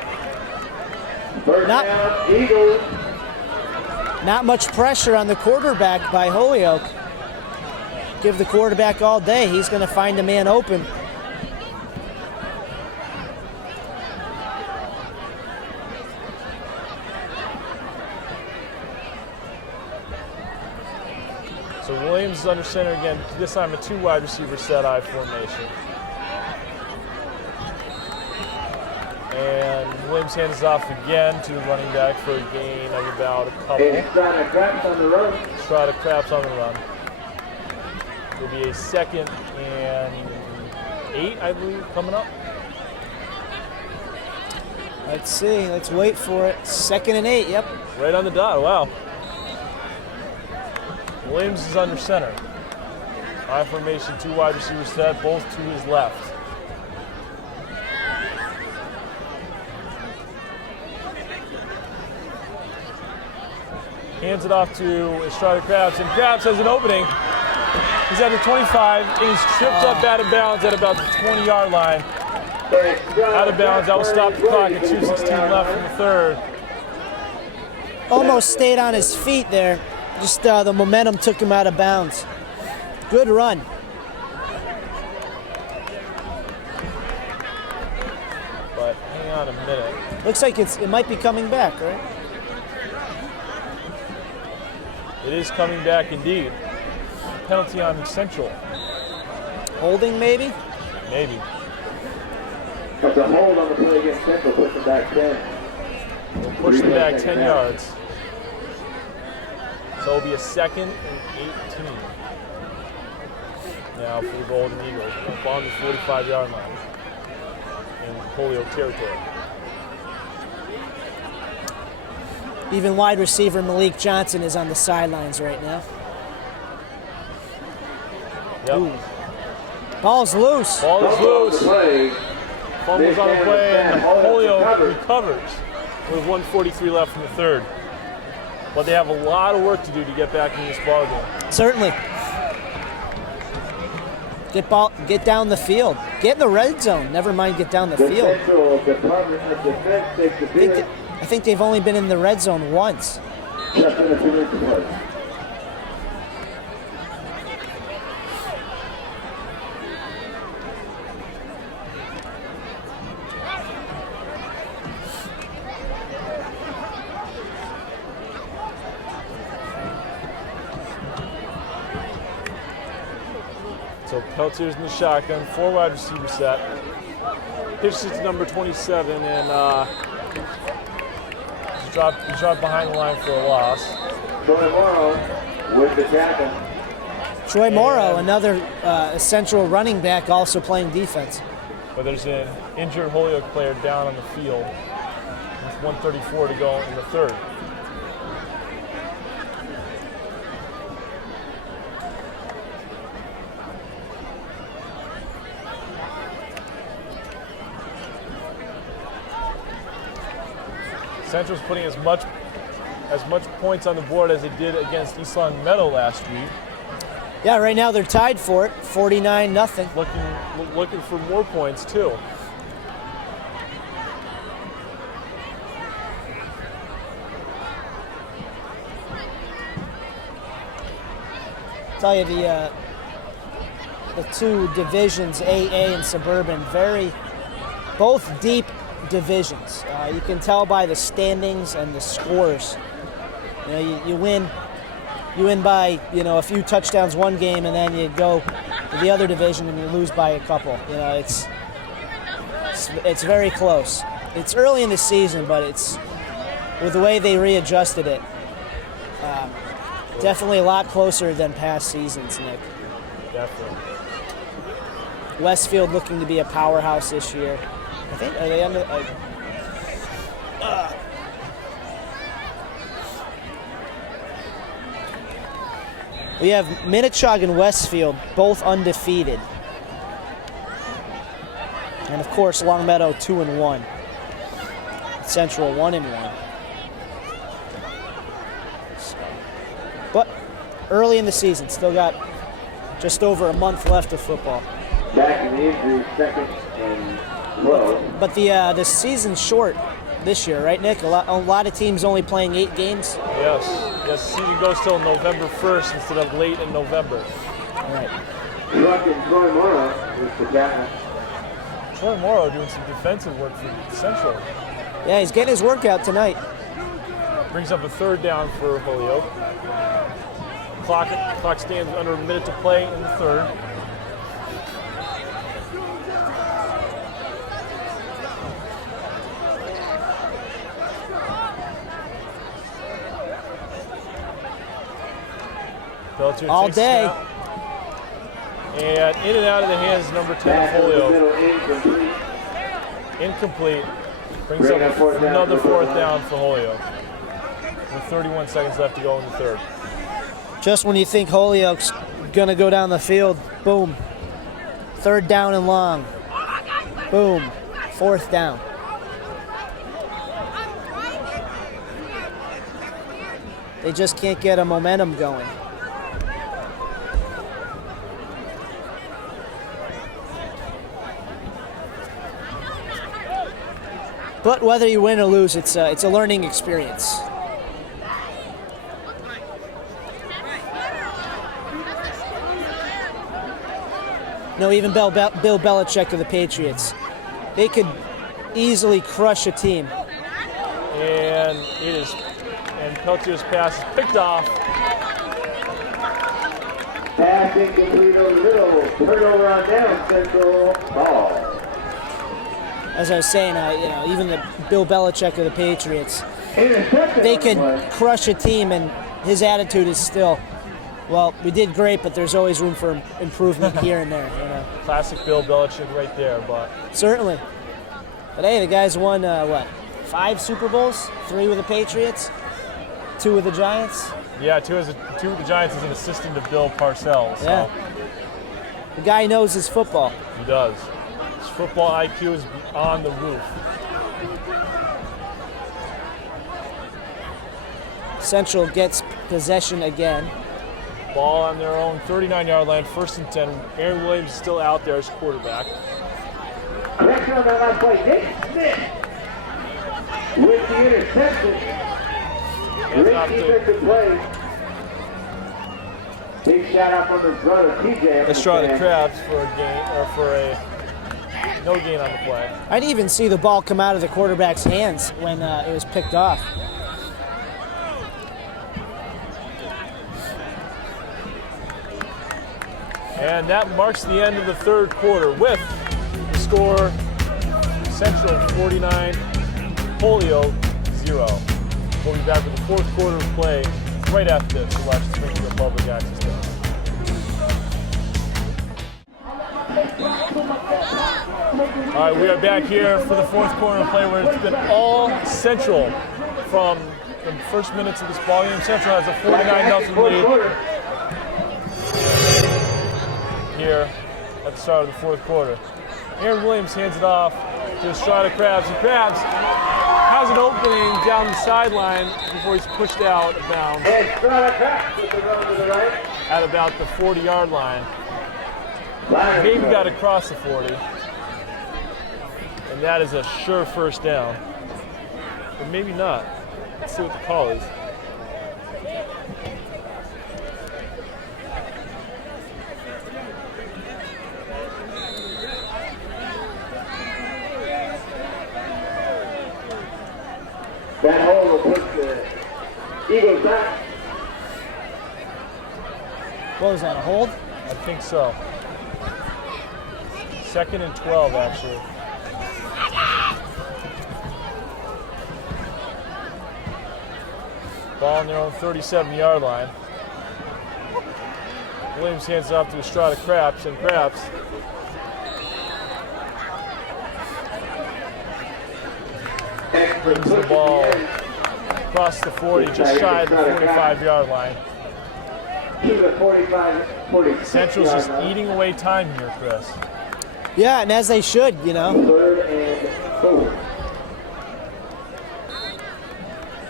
First down, Eagles. Not much pressure on the quarterback by Holyoke. Give the quarterback all day. He's going to find a man open. So Williams is under center again, this time a 2 wide receiver set I formation. And Williams hands off again to the running back for a gain of about a couple. Try to craps on the run. Try to craps on the run. It'll be a 2nd and 8, I believe, coming up. Let's see. Let's wait for it. 2nd and 8, yep. Right on the dot, wow. Williams is under center. I formation, 2 wide receiver set, both to his left. Hands it off to Estrada Krabs, and Krabs has an opening. He's at the 25, and he's tripped up out of bounds at about the 20-yard line. Out of bounds, that will stop the clock at 2:16 left in the 3rd. Almost stayed on his feet there. Just the momentum took him out of bounds. Good run. But hang on a minute. Looks like it might be coming back, right? It is coming back indeed. Penalty on Central. Holding maybe? Maybe. That's a hold on the play against Central, push them back 10. We'll push them back 10 yards. So it'll be a 2nd and 18. Now for the Golden Eagles, up on the 45-yard line in Holyoke territory. Even wide receiver Malik Johnson is on the sidelines right now. Yep. Ooh. Ball's loose. Ball is loose. Play. Fumbles on the play, and Holyoke recovers with 1:43 left in the 3rd. But they have a lot of work to do to get back in this ball game. Certainly. Get down the field. Get in the red zone. Never mind get down the The field. Central Department of Defense takes the field. I think they've only been in the red zone once. Just in a 2-minute play. So Peltier's in the shotgun, 4 wide receiver set. Pitches to number 27, and he's dropped behind the line for a loss. Troy Morrow with the tackle. Troy Morrow, another Central running back, also playing defense. But there's an injured Holyoke player down on the field with 1:34 to go in the 3rd. Central's putting as much points on the board as they did against East Long Meadow last week. Yeah, right now they're tied for it, 49-0. Looking for more points too. Tell you the 2 divisions, AA and Suburban, both deep divisions. You can tell by the standings and the scores. You know, you win by a few touchdowns one game, and then you go to the other division and you lose by a couple. You know, it's very close. It's early in the season, but it's with the way they readjusted it. Definitely a lot closer than past seasons, Nick. Definitely. Westfield looking to be a powerhouse this year. I think, are they under... we have Minnechaug and Westfield, both undefeated. And of course, Longmeadow 2-1. Central 1-1. But early in the season, still got just over a month left of football. Back in the injury, 2nd and 12. But the season's short this year, right, Nick? A lot of teams only playing 8 games. Yes. Yes, the season goes till November 1st instead of late in November. All right. Truck and Troy Morrow is the captain. Troy Morrow doing some defensive work for Central. Yeah, he's getting his workout tonight. Brings up a 3rd down for Holyoke. Clock stands under a minute to play in the 3rd. Belcher All takes day. snap. And in and out of the hands, number 10 of Holyoke. Incomplete. Brings up another 4th down for Holyoke. With 31 seconds left to go in the 3rd. Just when you think Holyoke's gonna go down the field, boom. 3rd down and long. Boom. 4th down. They just can't get a momentum going. But whether you win or lose, it's a learning experience. No, even Bill Belichick of the Patriots, they could easily crush a team. And Peltier's pass is picked off. Pass incomplete over the middle. Turnover on down, Central ball. As I was saying, even the Bill Belichick of the Patriots, they could crush a team, and his attitude is still, well, we did great, but there's always room for improvement here and there. Classic Bill Belichick right there, but certainly. But hey, the guy's won 5 Super Bowls, 3 with the Patriots, 2 with the Giants. Yeah, 2 with the Giants as an assistant to Bill Parcells. So. Yeah. The guy knows his football. He does. His football IQ is on the roof. Central gets possession again. Ball on their own 39-yard line, 1st and 10. Aaron Williams is still out there as quarterback. Correction on that last play. Nick Smith with the interception. Great defensive play. Big shout out from his brother TJ. Let's try the Crabs for a gain, or for a no gain on the play. I didn't even see the ball come out of the quarterback's hands when it was picked off. And that marks the end of the 3rd quarter with the score Central 49, Holyoke 0. We'll be back with the 4th quarter of play right after this to watch the Springfield Public Access game. All right, we are back here for the 4th quarter of play where it's been all Central from the first minutes of this ball game. Central has a 49-0 lead here at the start of the 4th quarter. Aaron Williams hands it off to Estrada Krabs, and Krabs has an opening down the sideline before he's pushed out of bounds at about the 40-yard line. Maybe got across the 40, and that is a sure 1st down. Or maybe not. Let's see what the call is. That hole will put the Eagles back. What was that, a hold? I think so. 2nd and 12, actually. Ball on their own 37-yard line. Williams hands it off to Estrada Krabs, and Krabs brings the ball across the 40, just shy of the 45-yard line. To the 46 Central's just eating away time here, Chris. Yeah, and as they should, you know. 3rd and 4.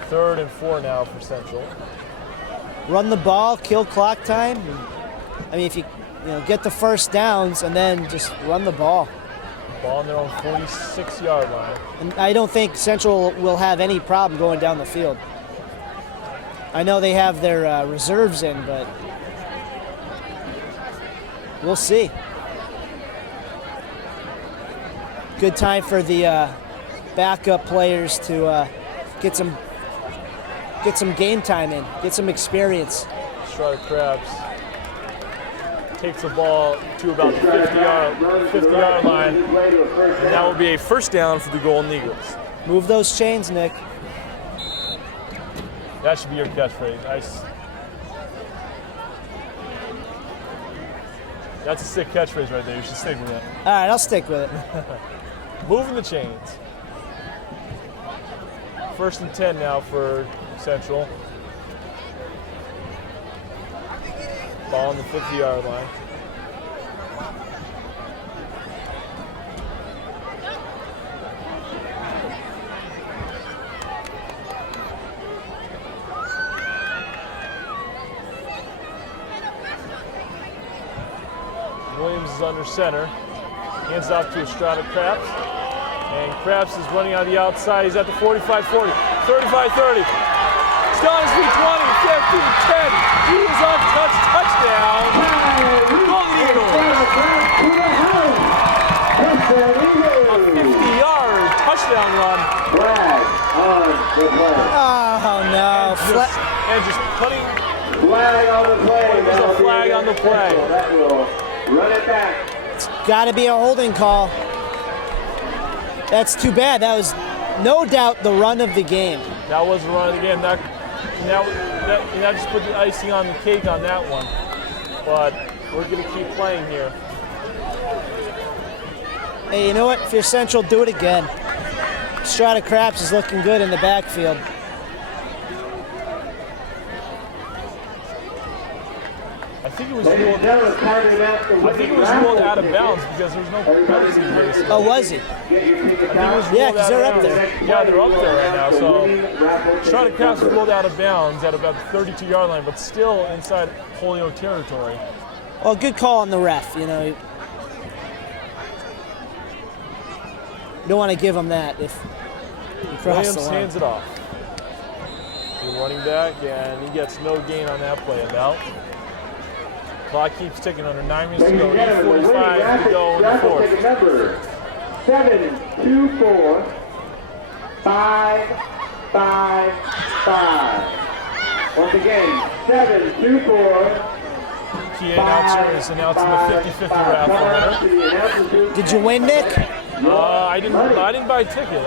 3rd and 4 now for Central. Run the ball, kill clock time. I mean, if you get the first downs and then just run the ball. Ball on their own 46-yard line. And I don't think Central will have any problem going down the field. I know they have their reserves in, but we'll see. Good time for the backup players to get some game time in, get some experience. Strider Krabs takes the ball to about the 50-yard line, and that will be a first down for the Golden Eagles. Move those chains, Nick. That should be your catchphrase. Nice. That's a sick catchphrase right there. You should stick with it. All right, I'll stick with it. Moving the chains. 1st and 10 now for Central. Ball on the 50-yard line. Williams is under center. Hands off to Estrada Krabs. And Krabs is running on the outside. He's at the 45-40, 35-30. Still on his feet, 20, 15, 10. He is untouched. Touchdown. Golden Eagles. A 50-yard touchdown run. Flag on the play. Oh, no. And just putting Flag on the play. There's a flag on the play. That will run it back. It's got to be a holding call. That's too bad. That was no doubt the run of the game. That was the run of the game. That just put the icing on the cake on that one. But we're going to keep playing here. Hey, you know what? If you're Central, do it again. Estrada Krabs is looking good in the backfield. I think it was ruled out of bounds because there's no penalty here. Oh, was he? Yeah, because they're up there. Yeah, they're up there right now. So Estrada Krabs was ruled out of bounds at about the 32-yard line, but still inside Holyoke territory. Well, good call on the ref. You know, you don't want to give him that if you cross Williams the line. hands it off. The running back, and he gets no gain on that play about. Clock keeps ticking under 9 minutes to go. 8:45 to go in the 4th. Number 724 555. Once again, 724. PA announcer is announcing the 50-50 raffle winner. Did you win, Nick? I didn't buy a ticket.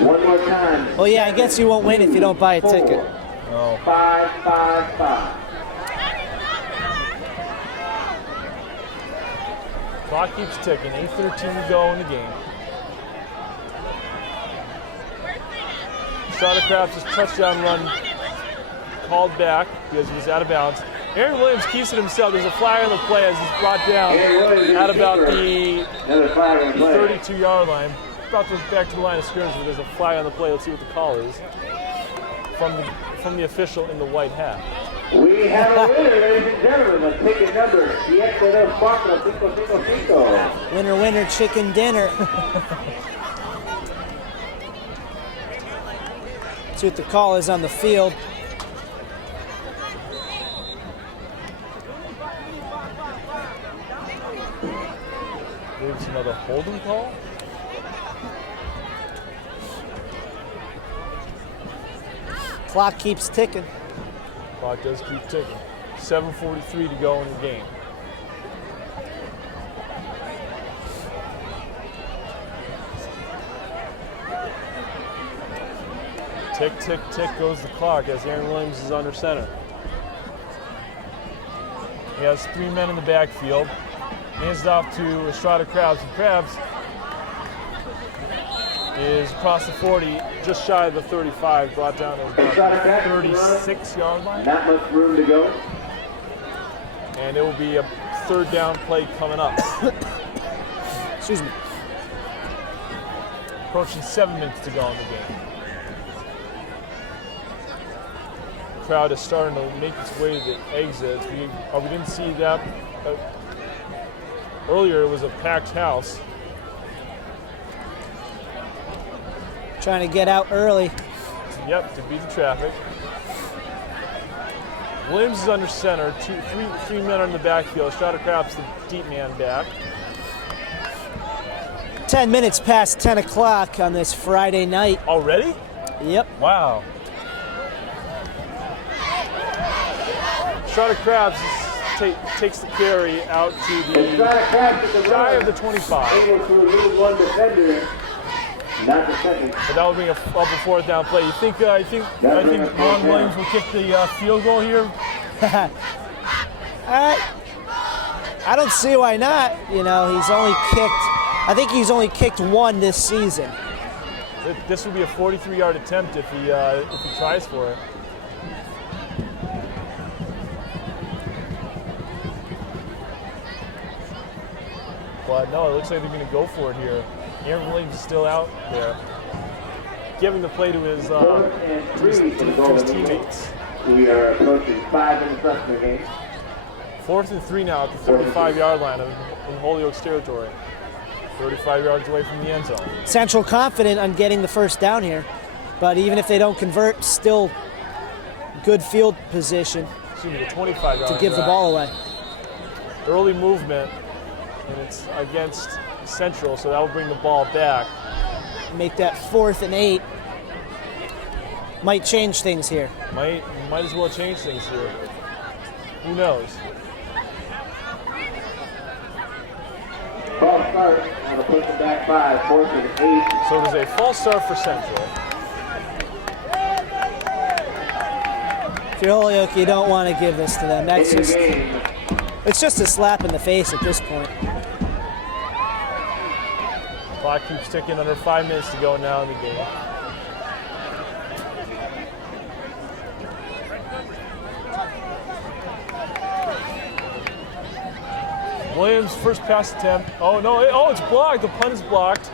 One more time. Well, yeah, I guess you won't win if you don't buy a ticket. No. 555. Clock keeps ticking. 8:13 to go in the game. Estrada Krabs' touchdown run called back because he was out of bounds. Aaron Williams keeps it himself. There's a flag on the play as he's brought down at about the 32-yard line. About to back to the line of scrimmage, but there's a flag on the play. Let's see what the call is from the official in the white hat. We have a winner, ladies and gentlemen. The ticket number 72555. Winner, winner, chicken dinner. See what the call is on the field. There's another holding call. Clock keeps ticking. Clock does keep ticking. 7:43 to go in the game. Tick, tick, tick goes the clock as Aaron Williams is under center. He has 3 men in the backfield. Hands it off to Estrada Krabs. And Krabs is across the 40, just shy of the 35, brought down to about the 36-yard line. Not much room to go. And it will be a third down play coming up. Excuse me. Approaching 7 minutes to go in the game. The crowd is starting to make its way to the exits. We didn't see that. Earlier it was a packed house. Trying to get out early. Yep, to beat the traffic. Williams is under center. Three men are in the backfield. Strata-Crap's the deep man back. 10 minutes past 10 o'clock on this Friday night. Already? Yep. Wow. Strata-Crap's takes the carry out to the shy of the 25. Able to remove one defender, not the second. But that will bring up a fourth down play. You think Ron Williams will kick the field goal here? I don't see why not. You know, I think he's only kicked one this season. This will be a 43-yard attempt if he tries for it. But no, it looks like they're going to go for it here. Aaron Williams is still out there, giving the play to his teammates. We are approaching 5 minutes left in the game. 4th and 3 now at the 35-yard line in Holyoke's territory. 35 yards away from the end zone. Central confident on getting the first down here, but even if they don't convert, still good field position Excuse me, the 25-yard to give the ball away. Early movement, and it's against Central, so that will bring the ball back. Make that 4th and 8. Might change things here. Might as well change things here. Who knows? False start. Now to push them back 5, 4th and 8. So there's a false start for Central. If you're Holyoke, you don't want to give this to them. It's just a slap in the face at this point. Clock keeps ticking, under 5 minutes to go now in the game. Williams' first pass attempt. Oh no! It's blocked. The punt is blocked.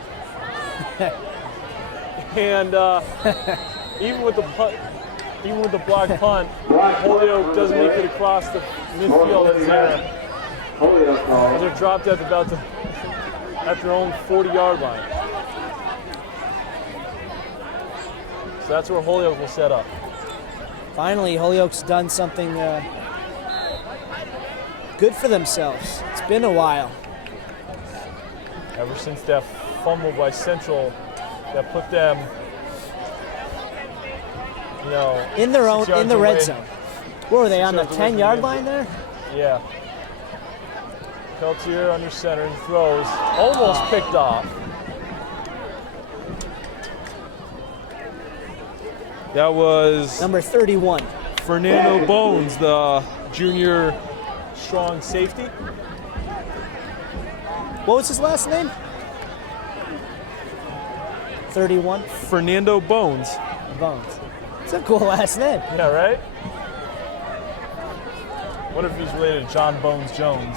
And even with the blocked punt, Holyoke doesn't make it across the midfield as they're dropped at their own 40-yard line. So that's where Holyoke will set up. Finally, Holyoke's done something good for themselves. It's been a while. Ever since that fumble by Central that put them, in the red zone. What were they, on the 10-yard line there? Yeah. Peltier under center and throws, almost picked off. That was number 31. Fernando Bones, the junior strong safety. What was his last name? 31? Fernando Bones. Bones. It's a cool last name. Yeah, right? What if he's related to John Bones Jones?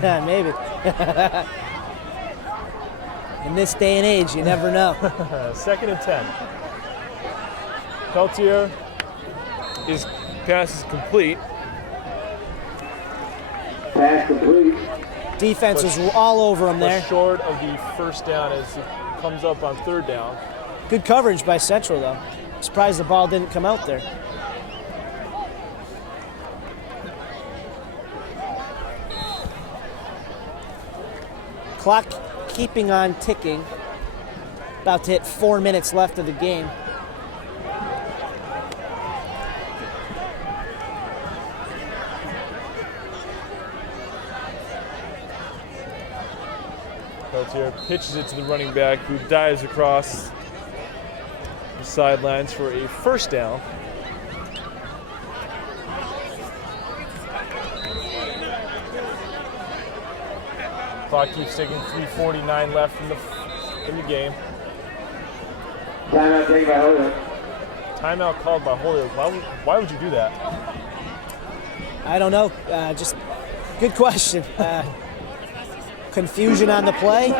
Maybe. In this day and age, you never know. 2nd and 10. Peltier, his pass is complete. Pass complete. Defense was all over him there. Short of the first down as he comes up on 3rd down. Good coverage by Central, though. Surprised the ball didn't come out there. Clock keeping on ticking. About to hit 4 minutes left of the game. Peltier pitches it to the running back, who dives across the sidelines for a first down. Clock keeps ticking, 3:49 left in the game. Timeout taken by Holyoke. Timeout called by Holyoke. Why would you do that? I don't know. Just good question. Confusion on the play.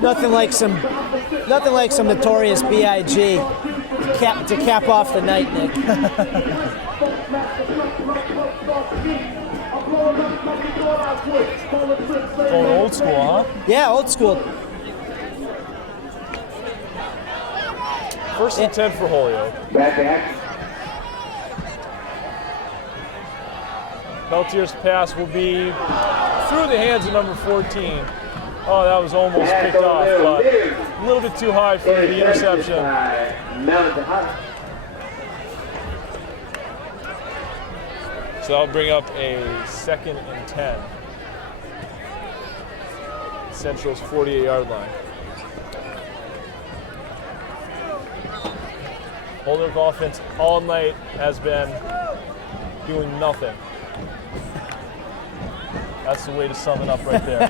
Nothing like some notorious B.I.G. to cap off the night, Nick. Going old school, huh? Yeah, old school. First and 10 for Holyoke. Back. Peltier's pass will be through the hands of number 14. Oh, that was almost picked off, but a little bit too high for the interception. So that'll bring up a 2nd and 10. Central's 48-yard line. Holyoke offense all night has been doing nothing. That's the way to sum it up right there.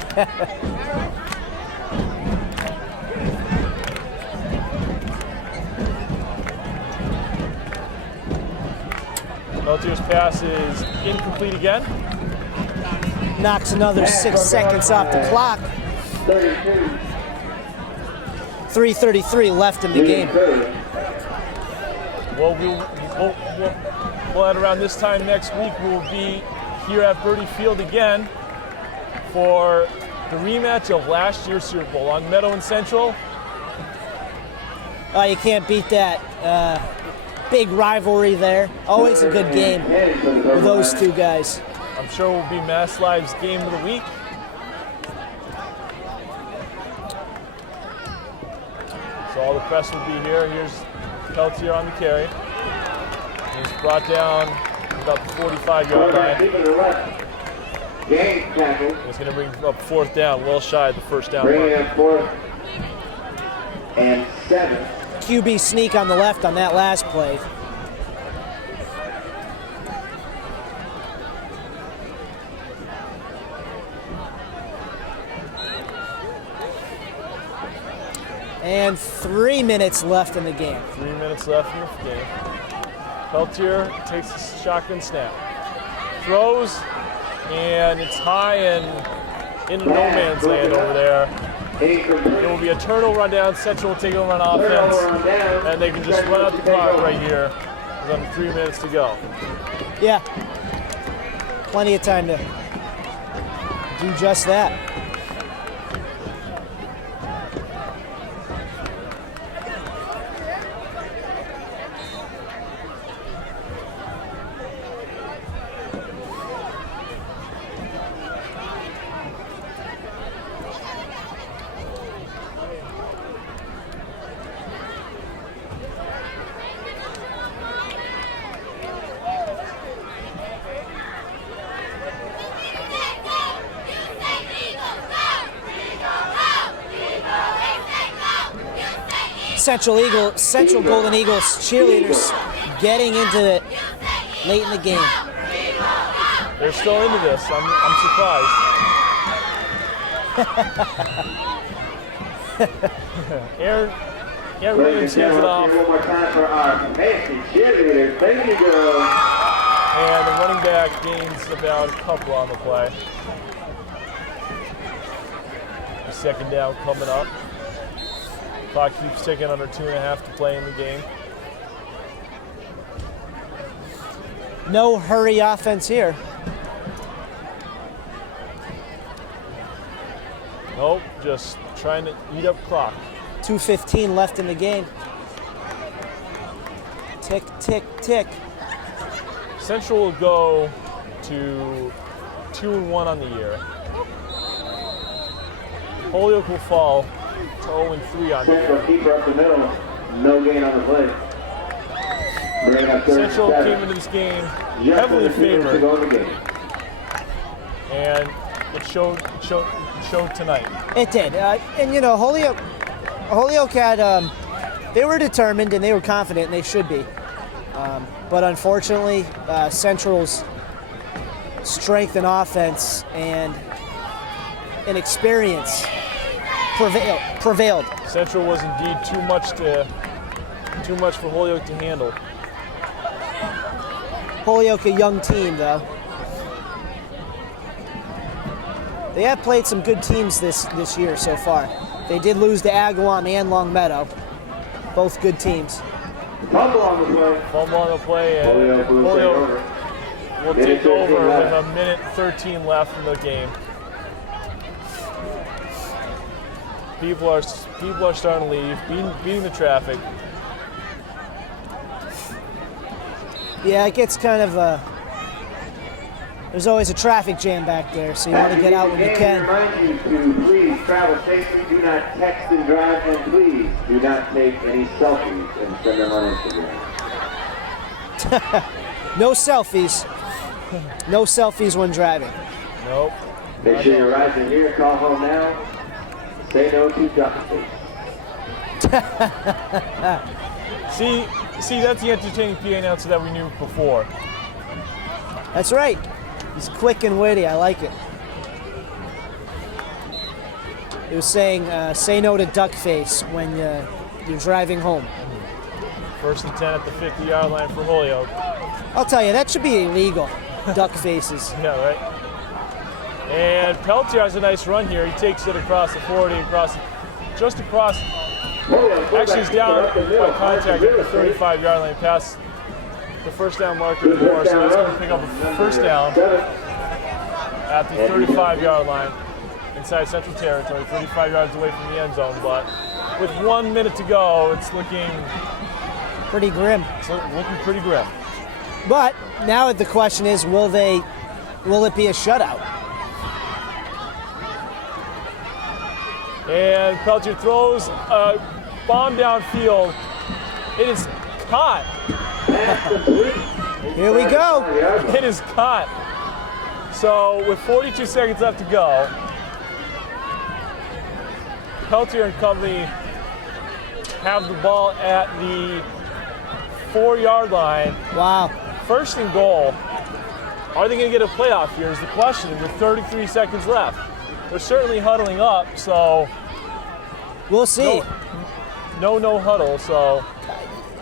Peltier's pass is incomplete again. Knocks another 6 seconds off the clock. 3:33 left in the game. Well, we'll at around this time next week, we'll be here at Birdie Field again for the rematch of last year's Super Bowl on Meadow and Central. You can't beat that. Big rivalry there. Always a good game with those two guys. I'm sure it will be Mass Live's game of the week. So all the press will be here. Here's Peltier on the carry. He's brought down about the 45-yard line. It's going to bring up 4th down, well shy of the first down mark. 4th and 7. QB sneak on the left on that last play. And 3 minutes left in the game. 3 minutes left in the game. Peltier takes a shotgun snap. Throws, and it's high and into no man's land over there. It will be a turtle run down. Central will take over on offense, and they can just run out the clock right here. There's under 3 minutes to go. Yeah. Plenty of time to do just that. Central Golden Eagles cheerleaders getting into it late in the game. They're still into this. I'm surprised. Aaron Williams hands it off. One more time for our fancy cheerleaders. Thank you, girls. And the running back gains about a couple on the play. The 2nd down coming up. Clock keeps ticking, under 2.5 to play in the game. No hurry offense here. Nope, just trying to eat up clock. 2:15 left in the game. Tick, tick, tick. Central will go to 2-1 on the year. Holyoke will fall to 0-3 on the year. Central keeper up the middle. No gain on the play. Central came into this game heavily favored, and it showed tonight. It did, and you know, Holyoke had, they were determined and they were confident, and they should be. But unfortunately, Central's strength in offense and inexperience prevailed. Central was indeed too much for Holyoke to handle. Holyoke, a young team, though. They have played some good teams this year so far. They did lose to Agawam and Longmeadow, both good teams. Fumble on the play. Fumble on the play, and Holyoke will take over with a minute 13 left in the game. People are starting to leave, beating the traffic. Yeah, it gets kind of there's always a traffic jam back there, so you want to get out when you can. Remind you to please travel safely. Do not text and drive, and please do not take any selfies and send them on Instagram. No selfies. No selfies when driving. Nope. Make sure you're rising here. Call home now. Say no to duckface. See, that's the entertaining PA announcer that we knew before. That's right. He's quick and witty. I like it. He was saying, say no to duckface when you're driving home. First and 10 at the 50-yard line for Holyoke. I'll tell you, that should be illegal, duck faces. Yeah, right. And Peltier has a nice run here. He takes it across the 40, just across. Actually, he's down by contact at the 35-yard line, past the first down marker before, so he's going to pick up a first down at the 35-yard line inside Central territory, 35 yards away from the end zone. But with 1 minute to go, it's looking pretty grim. Pretty grim. But now the question is, will it be a shutout? And Peltier throws a bomb downfield. It is caught. Here we go. It is caught. So with 42 seconds left to go, Peltier and company have the ball at the 4-yard line. Wow. First and goal. Are they going to get a playoff here is the question with 33 seconds left. They're certainly huddling up, so we'll see. No huddle, so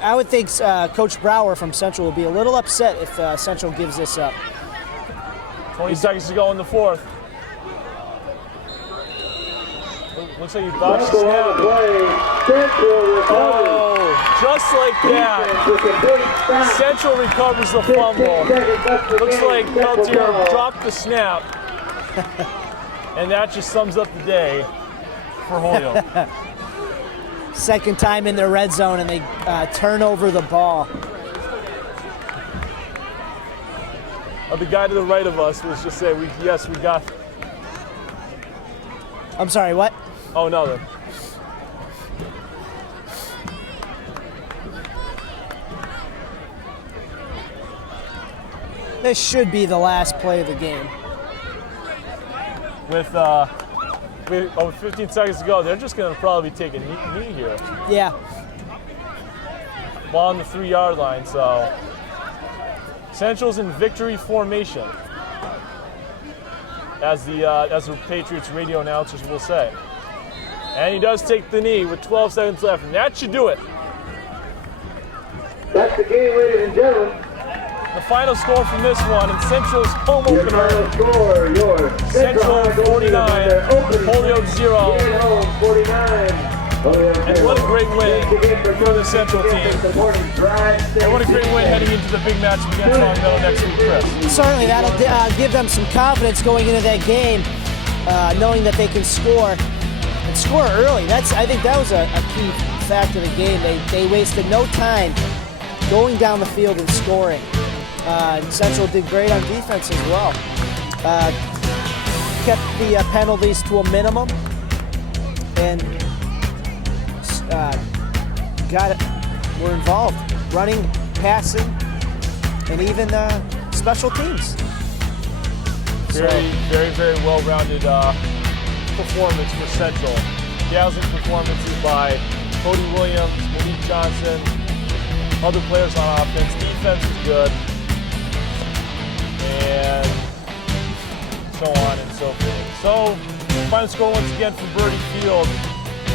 I would think Coach Brower from Central will be a little upset if Central gives this up. 20 seconds to go in the fourth. Looks like he dodged the snap. Oh, just like that. Central recovers the fumble. Looks like Peltier dropped the snap. And that just sums up the day for Holyoke. Second time in their red zone, and they turn over the ball. The guy to the right of us was just saying, yes, we got. I'm sorry, what? Oh, no, then. This should be the last play of the game. With 15 seconds to go, they're just going to probably be taking knee here. Yeah. Ball on the 3-yard line, so Central's in victory formation, as the Patriots radio announcers will say. And he does take the knee with 12 seconds left, and that should do it. That's the game, ladies and gentlemen. The final score from this one, and Central's home opener. Central 49, Holyoke 0. And what a great win for the Central team. And what a great win heading into the big match against Longmeadow next week, Chris. Certainly, that'll give them some confidence going into that game, knowing that they can score and score early. I think that was a key fact of the game. They wasted no time going down the field and scoring. Central did great on defense as well. Kept the penalties to a minimum and were involved, running, passing, and even special teams. Very well-rounded performance for Central. Dazzling performances by Cody Williams, Malik Johnson, other players on offense. Defense is good. And so on and so forth. So, final score once again from Birdie Field.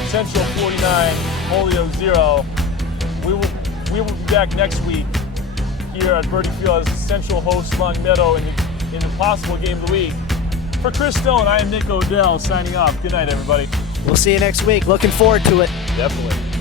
Central 49, Holyoke 0. We will be back next week here at Birdie Field as Central hosts Long Meadow in the possible game of the week. For Chris Stone, I am Nick Odell signing off. Good night, everybody. We'll see you next week. Looking forward to it. Definitely.